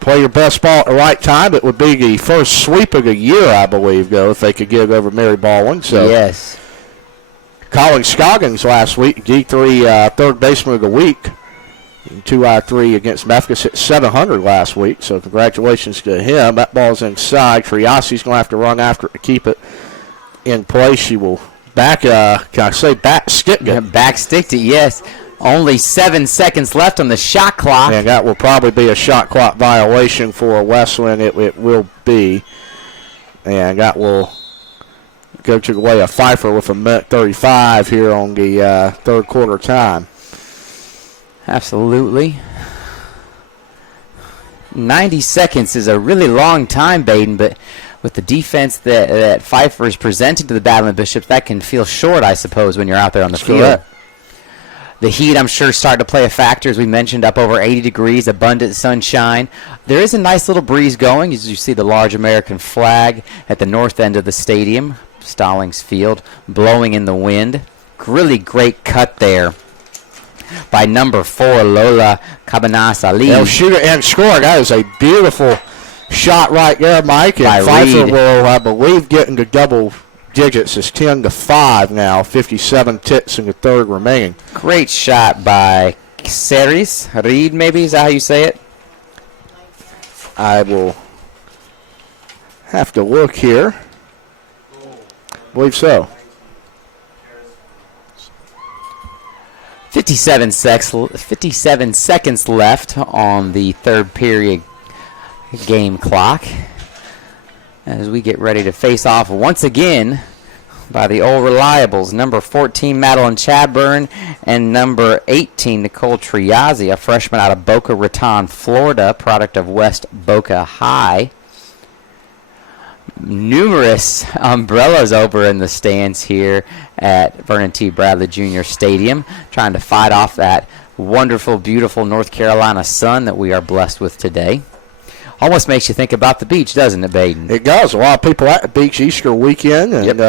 play your best ball at the right time, it would be the first sweep of the year, I believe, though, if they could get over Mary Baldwin. So yes. Colin Scoggins last week, D3 third baseman of the week. 2 out of 3 against Memphis, hit 700 last week, so congratulations to him. That ball's inside. Triassi's going to have to run after it to keep it in place. She will back stick it? Back stick it, yes. Only 7 seconds left on the shot clock. And that will probably be a shot clock violation for Wesleyan. It will be. And that will go to the way of Pfeiffer with a minute 35 here on the third quarter time. Absolutely. 90 seconds is a really long time, Baden, but with the defense that Pfeiffer is presenting to the Battling Bishops, that can feel short, I suppose, when you're out there on the field. Correct. The heat, I'm sure, started to play a factor, as we mentioned, up over 80 degrees, abundant sunshine. There is a nice little breeze going, as you see the large American flag at the north end of the stadium, Stallings Field, blowing in the wind. Really great cut there by number 4, Lola Cabanas Ali. They'll shoot it and score. That is a beautiful shot right there, Mike. And By Pfeiffer Reed. will, I believe, get into double digits. It's 10-5 now. 57 ticks in the third remaining. Great shot by Ceres. Reed, maybe? Is that how you say it? I will have to look here. I believe so. 57 seconds left on the third period game clock as we get ready to face off once again by the old reliables, number 14 Madeline Chadburn and number 18 Nicole Triazzi, a freshman out of Boca Raton, Florida, product of West Boca High. Numerous umbrellas over in the stands here at Vernon T. Bradley Jr. Stadium, trying to fight off that wonderful, beautiful North Carolina sun that we are blessed with today. Almost makes you think about the beach, doesn't it, Baden? It does. A lot of people at the beach Easter weekend, and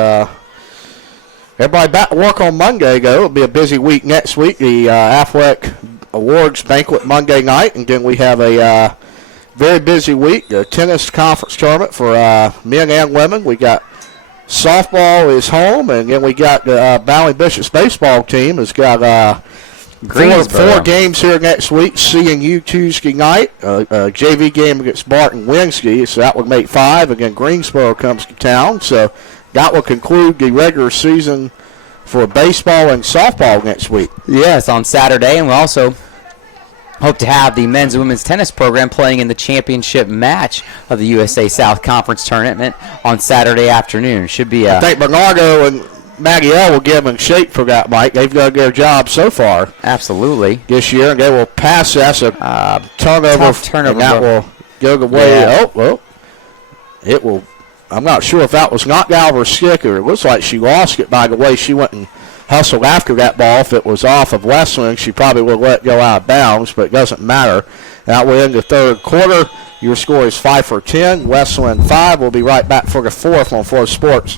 everybody back to work on Monday, though. It'll be a busy week next week. The Athletic Awards banquet Monday night, and then we have a very busy week. The tennis conference tournament for men and women. We got softball is home, and then we got the Valley Bishops baseball team has got four games here next week. CNU Tuesday night, JV game against Barton Wednesday, so that would make 5. Again, Greensboro comes to town, so that will conclude the regular season for baseball and softball next week. Yes, on Saturday, and we also hope to have the men's and women's tennis program playing in the championship match of the USA South Conference tournament on Saturday afternoon. Should be I think Bernardo and Maggie L will give them shape for that, Mike. They've done their job so far. Absolutely. This year, and they will pass us a turnover. Tough turnover. And that will go the way. Yeah. Oh, well, it will. I'm not sure if that was knocked out of her stick or it looks like she lost it by the way she went and hustled after that ball. If it was off of Wesleyan, she probably would have let it go out of bounds, but it doesn't matter. That will end the third quarter. Your score is Pfeiffer 10, Wesleyan 5. We'll be right back for the fourth on Florida Sports.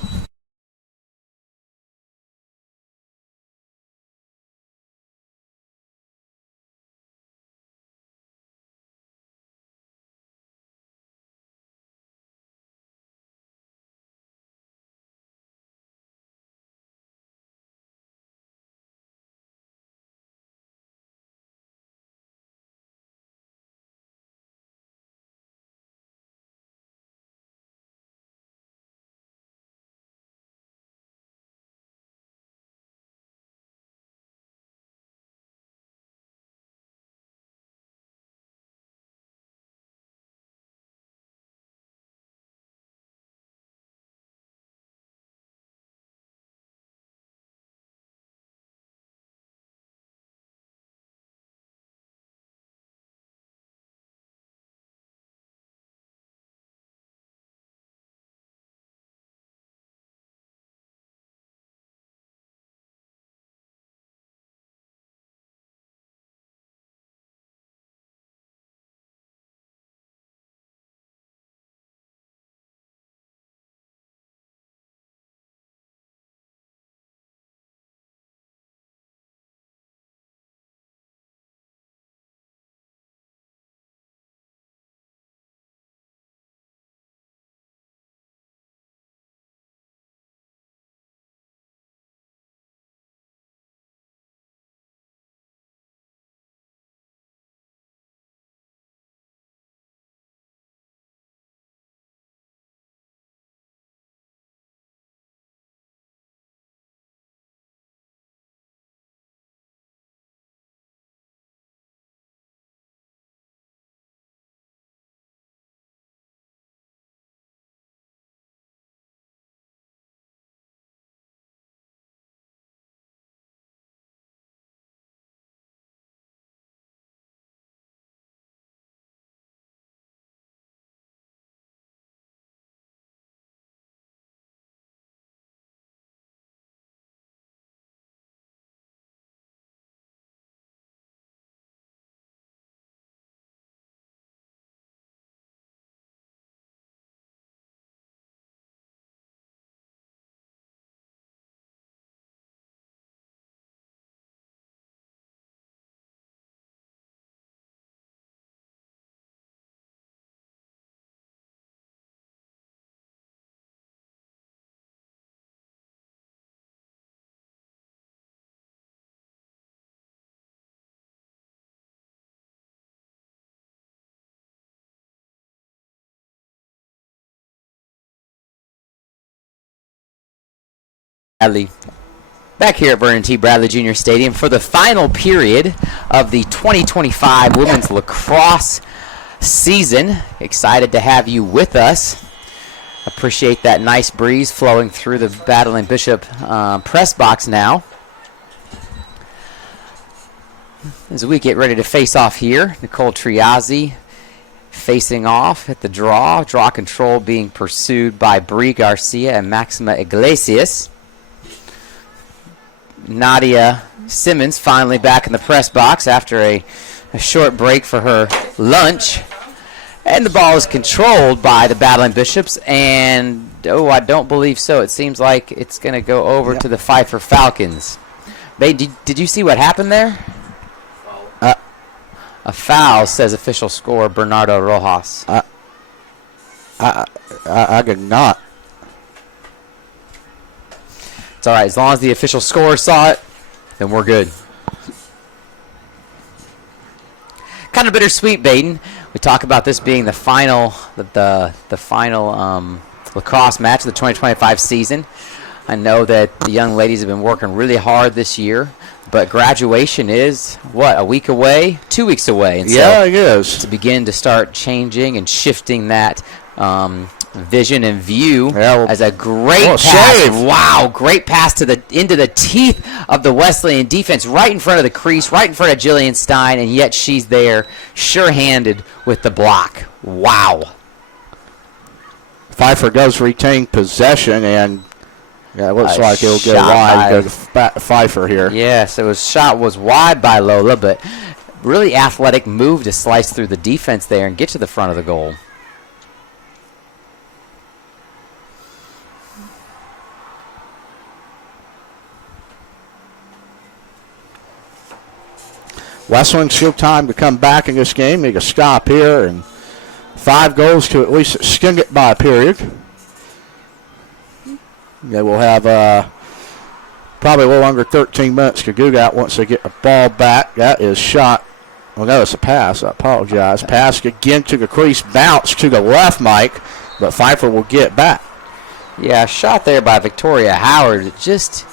Bradley. Back here at Vernon T. Bradley Jr. Stadium for the final period of the 2025 Women's Lacrosse season. Excited to have you with us. Appreciate that nice breeze flowing through the Battling Bishop press box now. As we get ready to face off here, Nicole Triazzi facing off at the draw. Draw control being pursued by Bree Garcia and Maxima Iglesias. Nadia Simmons finally back in the press box after a short break for her lunch. And the ball is controlled by the Battling Bishops. And, I don't believe so. It seems like it's going to go over to the Pfeiffer Falcons. Did you see what happened there? A foul, says official scorer Bernardo Rojas. I did not. It's all right. As long as the official scorer saw it, then we're good. Kind of bittersweet, Baden. We talk about this being the final, the final lacrosse match of the 2025 season. I know that the young ladies have been working really hard this year, but graduation is, a week away? 2 weeks away. And yeah, it is. To begin to start changing and shifting that vision and view as a great pass. Save. Wow, great pass into the teeth of the Wesleyan defense, right in front of the crease, right in front of Jillian Stein, and yet she's there, sure-handed with the block. Wow. Pfeiffer does retain possession, and it looks like it'll go wide. Go to Pfeiffer here. Yes, shot was wide by Lola, but really athletic move to slice through the defense there and get to the front of the goal. Wesleyan still time to come back in this game. Make a stop here, and 5 goals to at least skin it by a period. They will have probably a little under 13 minutes to do that once they get the ball back. That is shot. Well, no, it's a pass. I apologize. Pass again to the crease. Bounce to the left, Mike, but Pfeiffer will get back. Yeah, shot there by Victoria Howard. It just...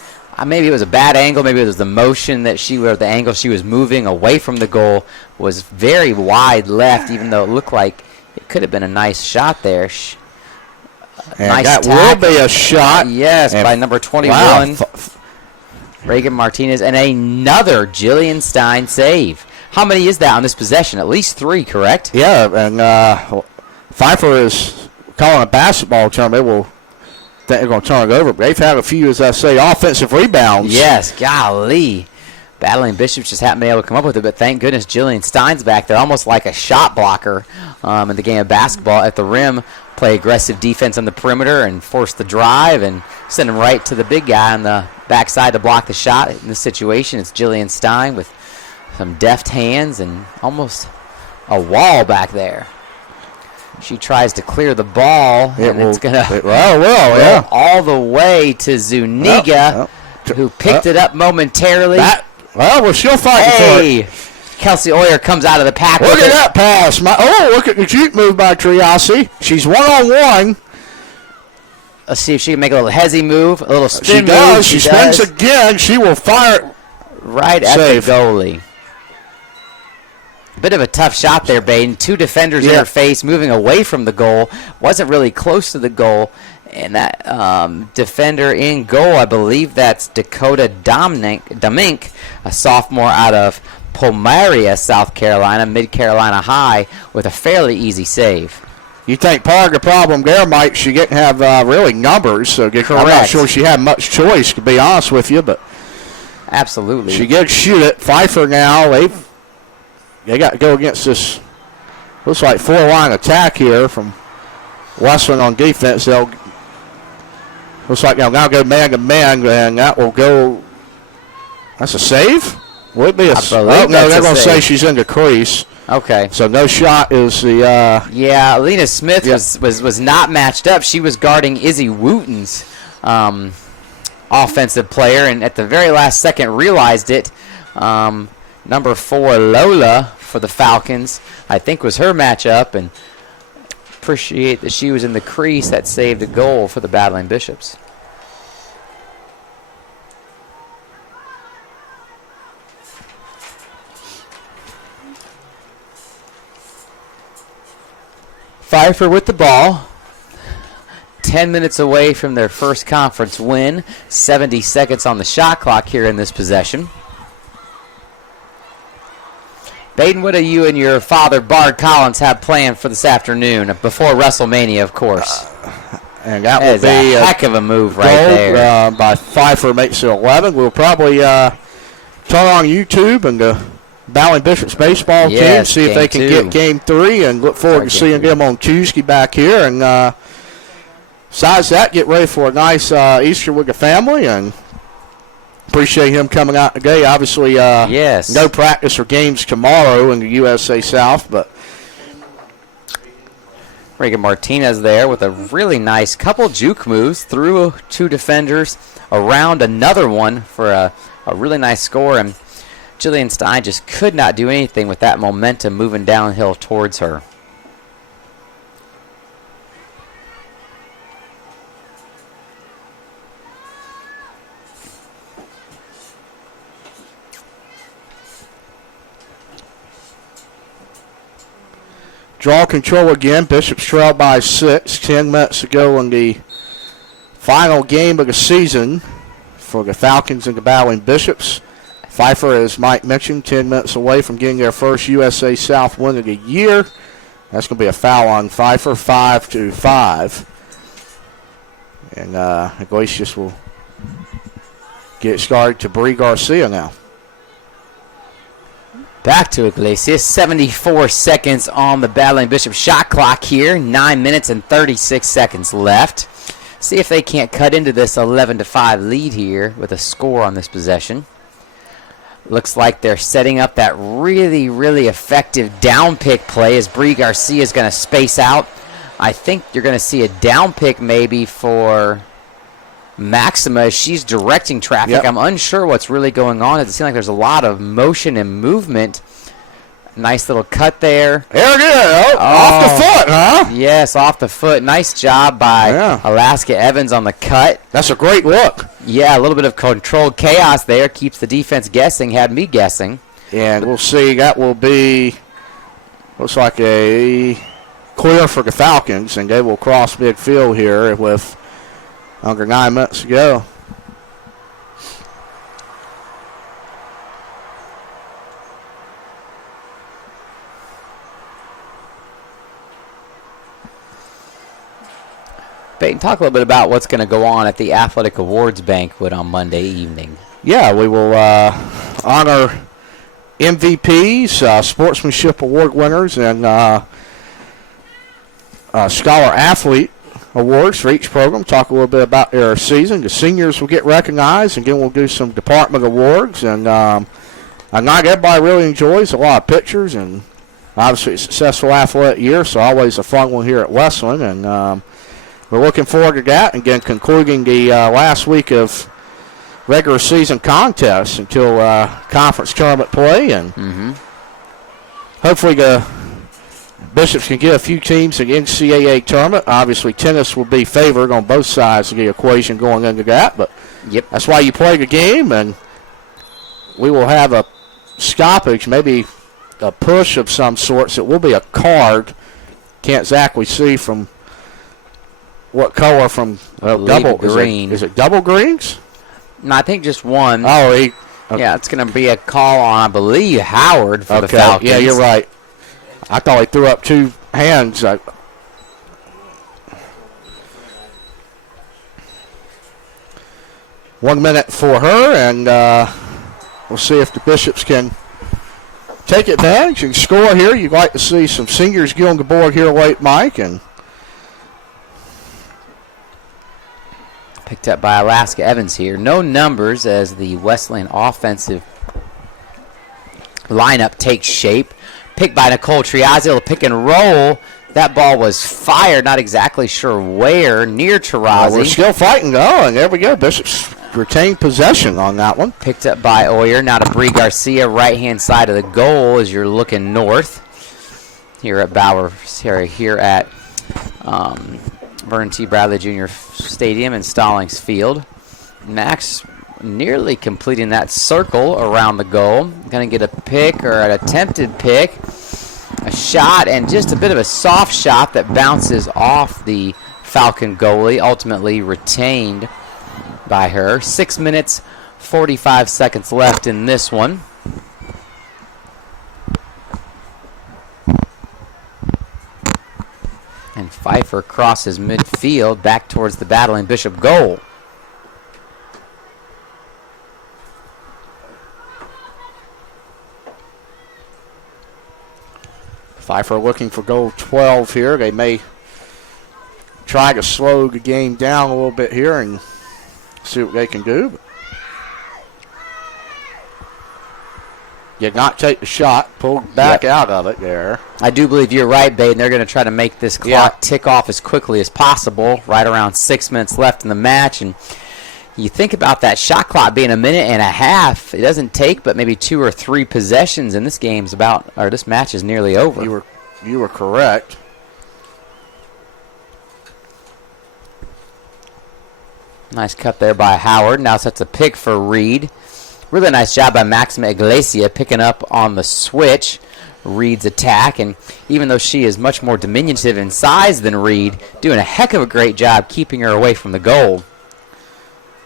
maybe it was a bad angle. Maybe it was the motion or the angle she was moving away from the goal was very wide left, even though it looked like it could have been a nice shot there. And nice that tackle. will be a shot. Yes, by number 21, wow. Reagan Martinez, and another Jillian Stein save. How many is that on this possession? At least 3, correct? Yeah, and Pfeiffer is calling a basketball tournament. They're going to turn it over. But they've had a few, as I say, offensive rebounds. Yes, golly. Battling Bishops just haven't been able to come up with it, but thank goodness Jillian Stein's back there, almost like a shot blocker in the game of basketball at the rim. Play aggressive defense on the perimeter and force the drive and send him right to the big guy on the backside to block the shot. In this situation, it's Jillian Stein with some deft hands and almost a wall back there. She tries to clear the ball, and it's going to go all the way to Zuniga, who picked it up momentarily. We're still fighting for it. Kelsey Oyer comes out of the pack. Look at that pass. Look at the juke move by Triassi. She's one-on-one. Let's see if she can make a little hezzy move, a little spin move. She does. She spins again. She will fire it right at the goalie. Bit of a tough shot there, Baden. 2 defenders in her face, moving away from the goal. Wasn't really close to the goal. And that defender in goal, I believe that's Dakota Domink, a sophomore out of Pomaria, South Carolina, Mid-Carolina High, with a fairly easy save. You think part of the problem there, Mike, she didn't have really numbers. So I'm not sure she had much choice, to be honest with you. But absolutely. She did shoot it. Pfeiffer now, they got to go against this, looks like 4-line attack here from Wesleyan on defense. Looks like they'll now go man-to-man, and that will go, that's a save? Would it be a save? No, they're going to say she's in the crease. Okay. So no shot is the... yeah, Lena Smith was not matched up. She was guarding Izzy Wooten's offensive player, and at the very last second realized it. Number 4, Lola, for the Falcons, I think was her matchup, and appreciate that she was in the crease. That saved a goal for the Battling Bishops. Pfeiffer with the ball. 10 minutes away from their first conference win. 70 seconds on the shot clock here in this possession. Baden, what do you and your father, Bard Collins, have planned for this afternoon? Before WrestleMania, of course. And that will be a heck of a move right there. By Pfeiffer makes it 11. We'll probably turn on YouTube and the Bowling Bishops baseball team, see if they can get Game 3, and look forward to seeing them on Tuesday back here. And besides that, get ready for a nice Easter with the family, and appreciate him coming out today. Obviously, no practice or games tomorrow in the USA South, but Reagan Martinez there with a really nice couple juke moves through 2 defenders, around another one for a really nice score, and Jillian Stein just could not do anything with that momentum moving downhill towards her. draw control again. Bishops trail by 6. 10 minutes to go in the final game of the season for the Falcons and the Bowling Bishops. Pfeiffer, as Mike mentioned, 10 minutes away from getting their first USA South win of the year. That's going to be a foul on Pfeiffer, 5-5. And Iglesias will get started to Bree Garcia now. Back to Iglesias. 74 seconds on the Bowling Bishop shot clock here. 9 minutes and 36 seconds left. See if they can't cut into this 11-5 lead here with a score on this possession. Looks like they're setting up that really, really effective down pick play as Bree Garcia is going to space out. I think you're going to see a down pick maybe for Maxima as she's directing traffic. Yep. I'm unsure what's really going on. It seems like there's a lot of motion and movement. Nice little cut there. There it is. Off the foot, huh? Yes, off the foot. Nice job by Alaska Evans on the cut. That's a great look. Yeah, a little bit of controlled chaos there. Keeps the defense guessing. Had me guessing. And we'll see. That will be, looks like a clear for the Falcons, and they will cross midfield here with under 9 minutes to go. Peyton, talk a little bit about what's going to go on at the Athletic Awards Banquet on Monday evening. Yeah, we will honor MVPs, Sportsmanship Award winners, and Scholar Athlete Awards for each program. Talk a little bit about their season. The seniors will get recognized, and again we'll do some department awards. And not everybody really enjoys a lot of pictures, and obviously a successful athletic year, so always a fun one here at Wesleyan. And we're looking forward to that. Again, concluding the last week of regular season contests until conference tournament play, and hopefully the Bishops can get a few teams in the NCAA tournament. Obviously, tennis will be favored on both sides of the equation going into that, but that's why you play the game, and we will have a stoppage, maybe a push of some sorts. It will be a card. Can't exactly see from what color from double green. Is it double greens? No, I think just one. Oh, yeah, it's going to be a call on, I believe, Howard for the Falcons. Yeah, you're right. I thought he threw up two hands. 1 minute for her, and we'll see if the Bishops can take advantage and score here. You'd like to see some seniors get on the board here late, Mike, and picked up by Alaska Evans here. No numbers as the Wesleyan offensive lineup takes shape. Picked by Nicole Triazzi, pick and roll. That ball was fired, not exactly sure where, near Tarazi. We're still fighting, though, and there we go. Bishops retained possession on that one. Picked up by Oyer. Now to Bree Garcia, right-hand side of the goal as you're looking north. Here at here at Vernon T. Bradley Jr. Stadium in Stallings Field. Max nearly completing that circle around the goal. Going to get a pick or an attempted pick. A shot, and just a bit of a soft shot that bounces off the Falcon goalie, ultimately retained by her. 6 minutes, 45 seconds left in this one. And Pfeiffer crosses midfield back towards the battling Bishop goal. Pfeiffer looking for goal 12 here. They may try to slow the game down a little bit here and see what they can do. But did not take the shot, pulled back out of it there. I do believe you're right, Baden. They're going to try to make this clock tick off as quickly as possible, right around 6 minutes left in the match. And you think about that shot clock being a minute and a half. It doesn't take but maybe 2 or 3 possessions, and this game's this match is nearly over. You were correct. Nice cut there by Howard. Now sets a pick for Reed. Really nice job by Maxima Iglesia picking up on the switch. Reed's attack, and even though she is much more diminutive in size than Reed, doing a heck of a great job keeping her away from the goal.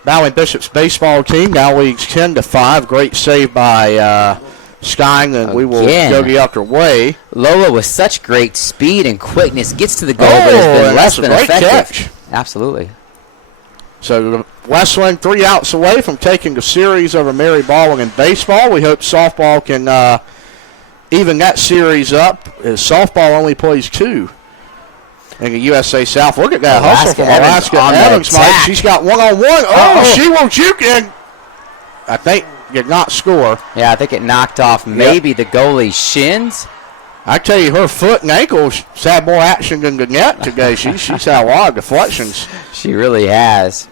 Bowling Bishop's baseball team now leads 10-5. Great save by Skying, and we will go the other way. Lola with such great speed and quickness gets to the goal, but has been less than effective. Catch. Absolutely. So Wesleyan 3 outs away from taking the series over Mary Baldwin in baseball. We hope softball can even that series up, as softball only plays 2 in the USA South. Look at that hustle from Alaska Evans, Mike. She's got one-on-one. Oh, she will juke in. I think did not score. Yeah, I think it knocked off maybe the goalie's shins. I tell you, her foot and ankles had more action than the net today. She's had a lot of deflections. She really has.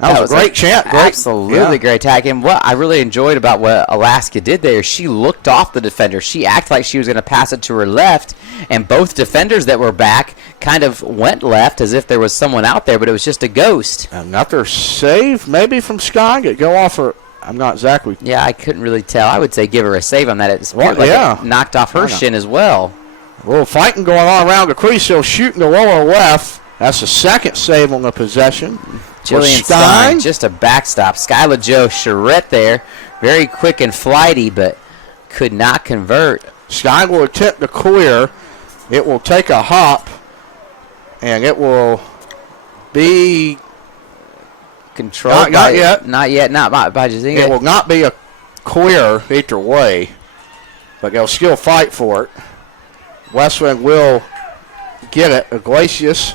That was a great chant. Absolutely great attack. And what I really enjoyed about what Alaska did there, she looked off the defender. She acted like she was going to pass it to her left, and both defenders that were back kind of went left as if there was someone out there, but it was just a ghost. Another save maybe from Sky. Go off her. I'm not exactly. Yeah, I couldn't really tell. I would say give her a save on that. It knocked off her shin as well. A little fighting going on around the crease. He'll shoot in the lower left. That's the second save on the possession. Jillian Stein, just a backstop. Skylar Joe Charette there. Very quick and flighty, but could not convert. Stein will attempt to clear. It will take a hop, and it will be controlled. Not yet. Not by Jazinga. It will not be a clear either way, but they'll still fight for it. Wesleyan will get it. Iglesias.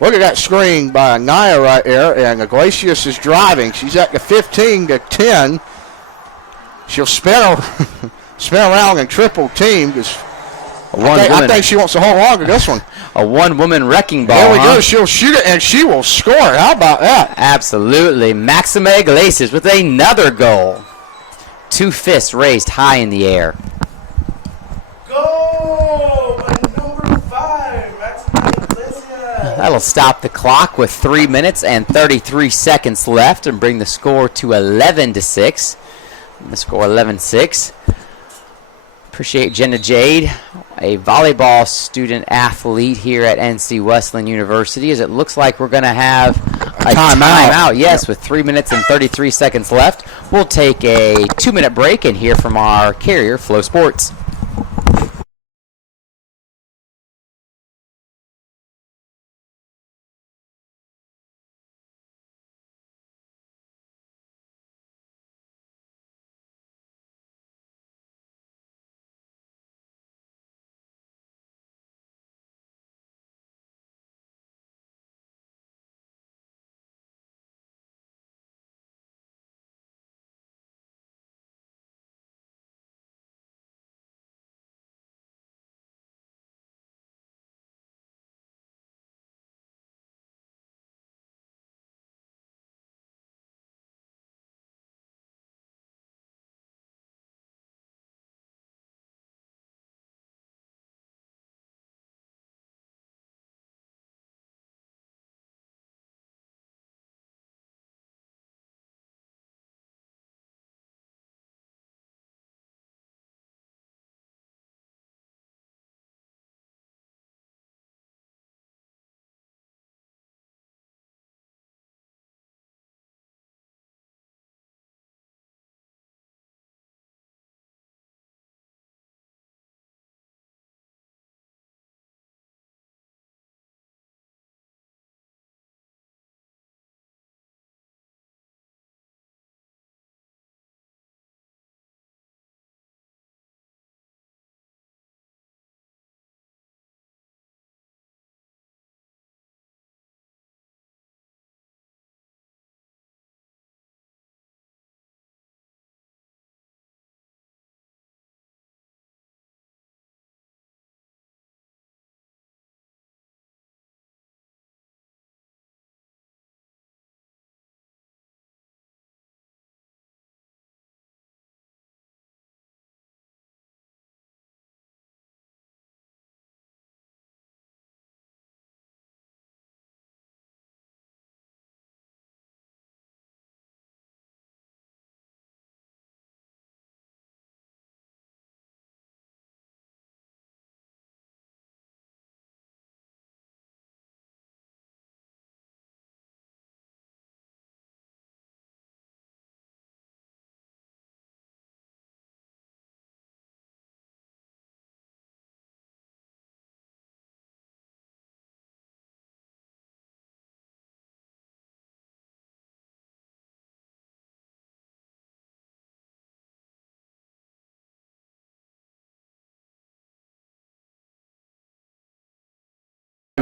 Look at that screen by Naya right there, and Iglesias is driving. She's at the 15 to 10. She'll spin around and triple team. I think she wants to hold on to this one. A one-woman wrecking ball. There we go. She'll shoot it, and she will score. How about that? Absolutely. Maxima Iglesias with another goal. 2 fists raised high in the air. Goal by number 5, Maxima Iglesias. That'll stop the clock with 3 minutes and 33 seconds left and bring the score to 11-6. The score 11-6. Appreciate Jenna Jade, a volleyball student athlete here at NC Wesleyan University, as it looks like we're going to have a timeout. Yes, with 3 minutes and 33 seconds left. We'll take a 2-minute break and hear from our carrier, Flow Sports.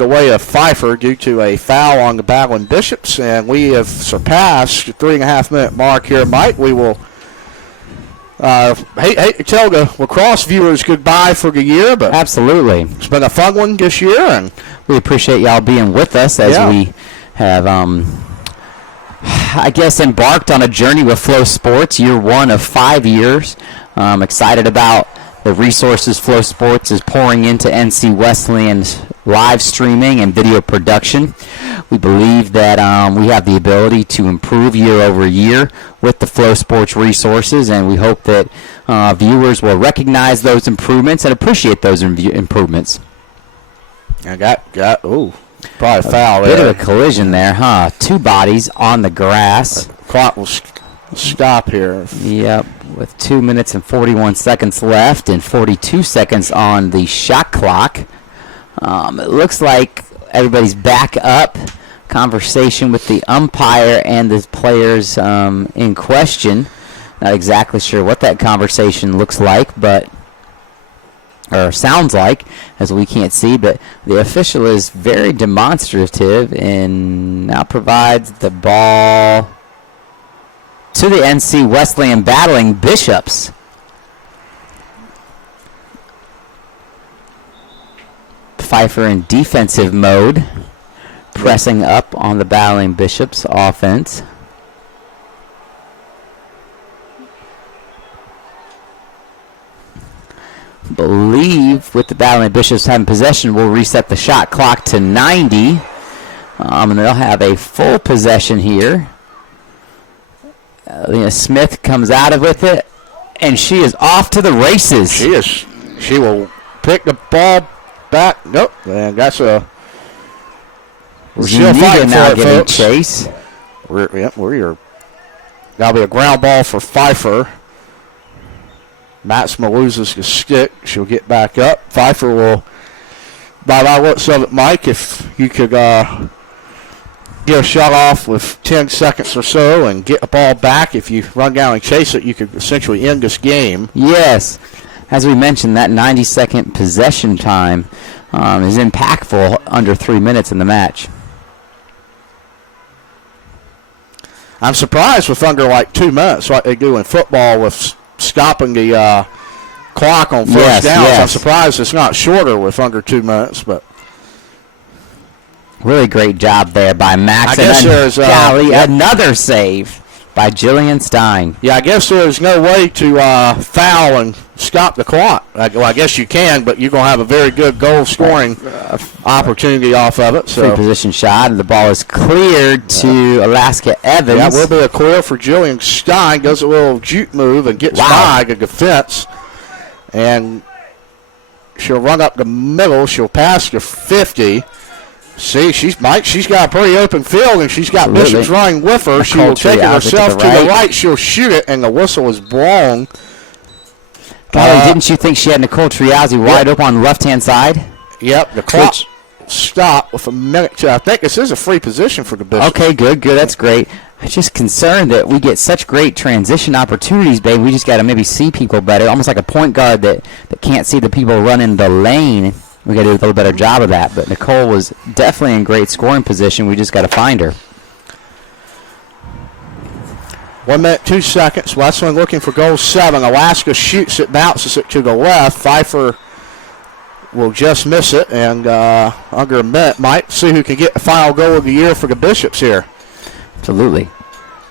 the way of Pfeiffer due to a foul on the Battling Bishops, and we have surpassed the 3.5-minute mark here. Mike, we will hate to tell the lacrosse viewers goodbye for the year, but absolutely, it's been a fun one this year, and we appreciate y'all being with us as we have, I guess, embarked on a journey with Flow Sports, year 1 of 5 years. Excited about the resources Flow Sports is pouring into NC Wesleyan's live streaming and video production. We believe that we have the ability to improve year over year with the Flow Sports resources, and we hope that viewers will recognize those improvements and appreciate those improvements. I got probably a foul Bit there. of a collision there, huh? 2 bodies on the grass. Clock will stop here. Yep, with 2 minutes and 41 seconds left and 42 seconds on the shot clock. It looks like everybody's back up. Conversation with the umpire and the players in question. Not exactly sure what that conversation looks like, or sounds like, as we can't see, but the official is very demonstrative and now provides the ball to the NC Wesleyan Battling Bishops. Pfeiffer in defensive mode, pressing up on the Battling Bishops offense. Believe with the Battling Bishops having possession, we'll reset the shot clock to 90. And they'll have a full possession here. Smith comes out of with it, and she is off to the races. She is. She will pick the ball back. Nope. And that's a. We're still fighting now for it, getting folks. chase. We're that'll be a ground ball for Pfeiffer. Matsma loses the stick. She'll get back up. Pfeiffer will, by my looks of it, Mike, if you could get a shot off with 10 seconds or so and get the ball back, if you run down and chase it, you could essentially end this game. Yes. As we mentioned, that 90-second possession time is impactful under 3 minutes in the match. I'm surprised with under like 2 minutes, like they do in football with stopping the clock on first downs. Yes. I'm surprised it's not shorter with under 2 minutes, but really great job there by Max. I guess there's another save by Jillian Stein. Yeah, I guess there's no way to foul and stop the clock. Well, I guess you can, but you're going to have a very good goal-scoring opportunity off of it. So. Free position shot, and the ball is cleared to Alaska Evans. That will be a clear for Jillian Stein. Does a little juke move and gets by the defense. And she'll run up the middle. She'll pass the 50. See, she's got a pretty open field, and she's got Bishops running with her. She will take it herself to the right. She'll shoot it, and the whistle is blown. Didn't you think she had Nicole Triazzi wide open on the left-hand side? Yep, the clock stopped with a minute to. I think this is a free position for the Bishops. Okay, good. That's great. I'm just concerned that we get such great transition opportunities, babe. We just got to maybe see people better, almost like a point guard that can't see the people running the lane. We got to do a little better job of that. But Nicole was definitely in great scoring position. We just got to find her. 1 minute, 2 seconds. Wesleyan looking for goal 7. Alaska shoots it, bounces it to the left. Pfeiffer will just miss it, and under a minute, might see who can get the final goal of the year for the Bishops here. Absolutely.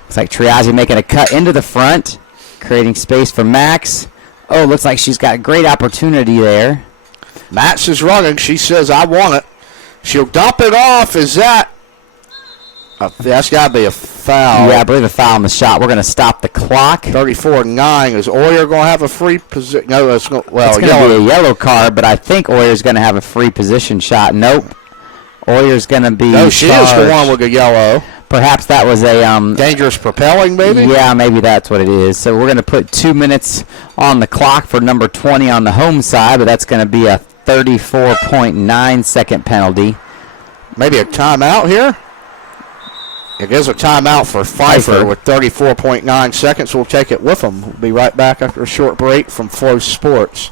Looks like Triazzi making a cut into the front, creating space for Max. Oh, looks like she's got a great opportunity there. Max is running. She says, I want it. She'll dump it off. Is that? That's got to be a foul. Yeah, I believe a foul on the shot. We're going to stop the clock. 34-9. Is Oyer going to have a free position? No, it's going to be a yellow card, but I think Oyer's going to have a free position shot. Nope. Oyer's going to be No, she charged. is the one with the yellow. Perhaps that was a dangerous propelling, maybe? Yeah, maybe that's what it is. So we're going to put 2 minutes on the clock for number 20 on the home side, but that's going to be a 34.9 second penalty. Maybe a timeout here? It is a timeout for Pfeiffer with 34.9 seconds. We'll take it with them. We'll be right back after a short break from Flow Sports.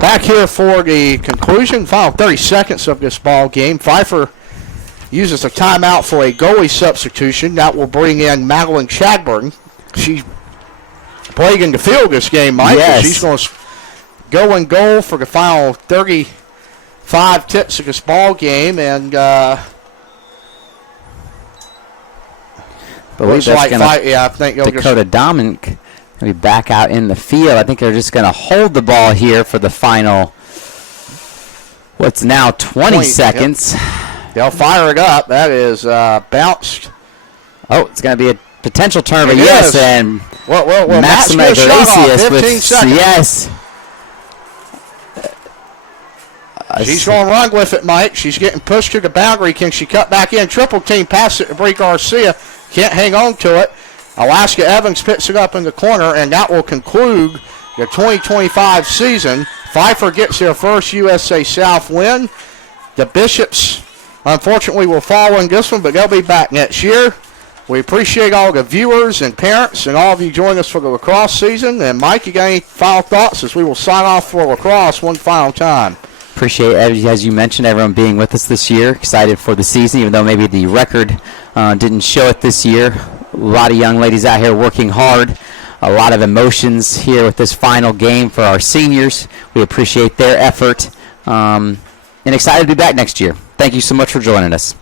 Back here for the conclusion, final 30 seconds of this ball game. Pfeiffer uses a timeout for a goalie substitution. That will bring in Madeline Chadburn. She played in the field this game, Mike. Yes. She's going to go in goal for the final 35 ticks of this ball game, and believe that's going to I think Dakota Dominic going to be back out in the field. I think they're just going to hold the ball here for the final, what's now 20 seconds. Yep. They'll fire it up. That is bounced. Oh, it's going to be a potential turn, It yes, is. and Well, Maxima Matt's gonna shut off, Iglesias 15 with seconds. yes. She's going to run with it, Mike. She's getting pushed to the boundary. Can she cut back in? Triple team pass it to Brie Garcia. Can't hang on to it. Alaska Evans picks it up in the corner, and that will conclude the 2025 season. Pfeiffer gets their first USA South win. The Bishops, unfortunately, will fall in this one, but they'll be back next year. We appreciate all the viewers and parents and all of you joining us for the lacrosse season. And, Mike, you got any final thoughts as we will sign off for lacrosse one final time? Appreciate, as you mentioned, everyone being with us this year. Excited for the season, even though maybe the record didn't show it this year. A lot of young ladies out here working hard. A lot of emotions here with this final game for our seniors. We appreciate their effort and excited to be back next year. Thank you so much for joining us.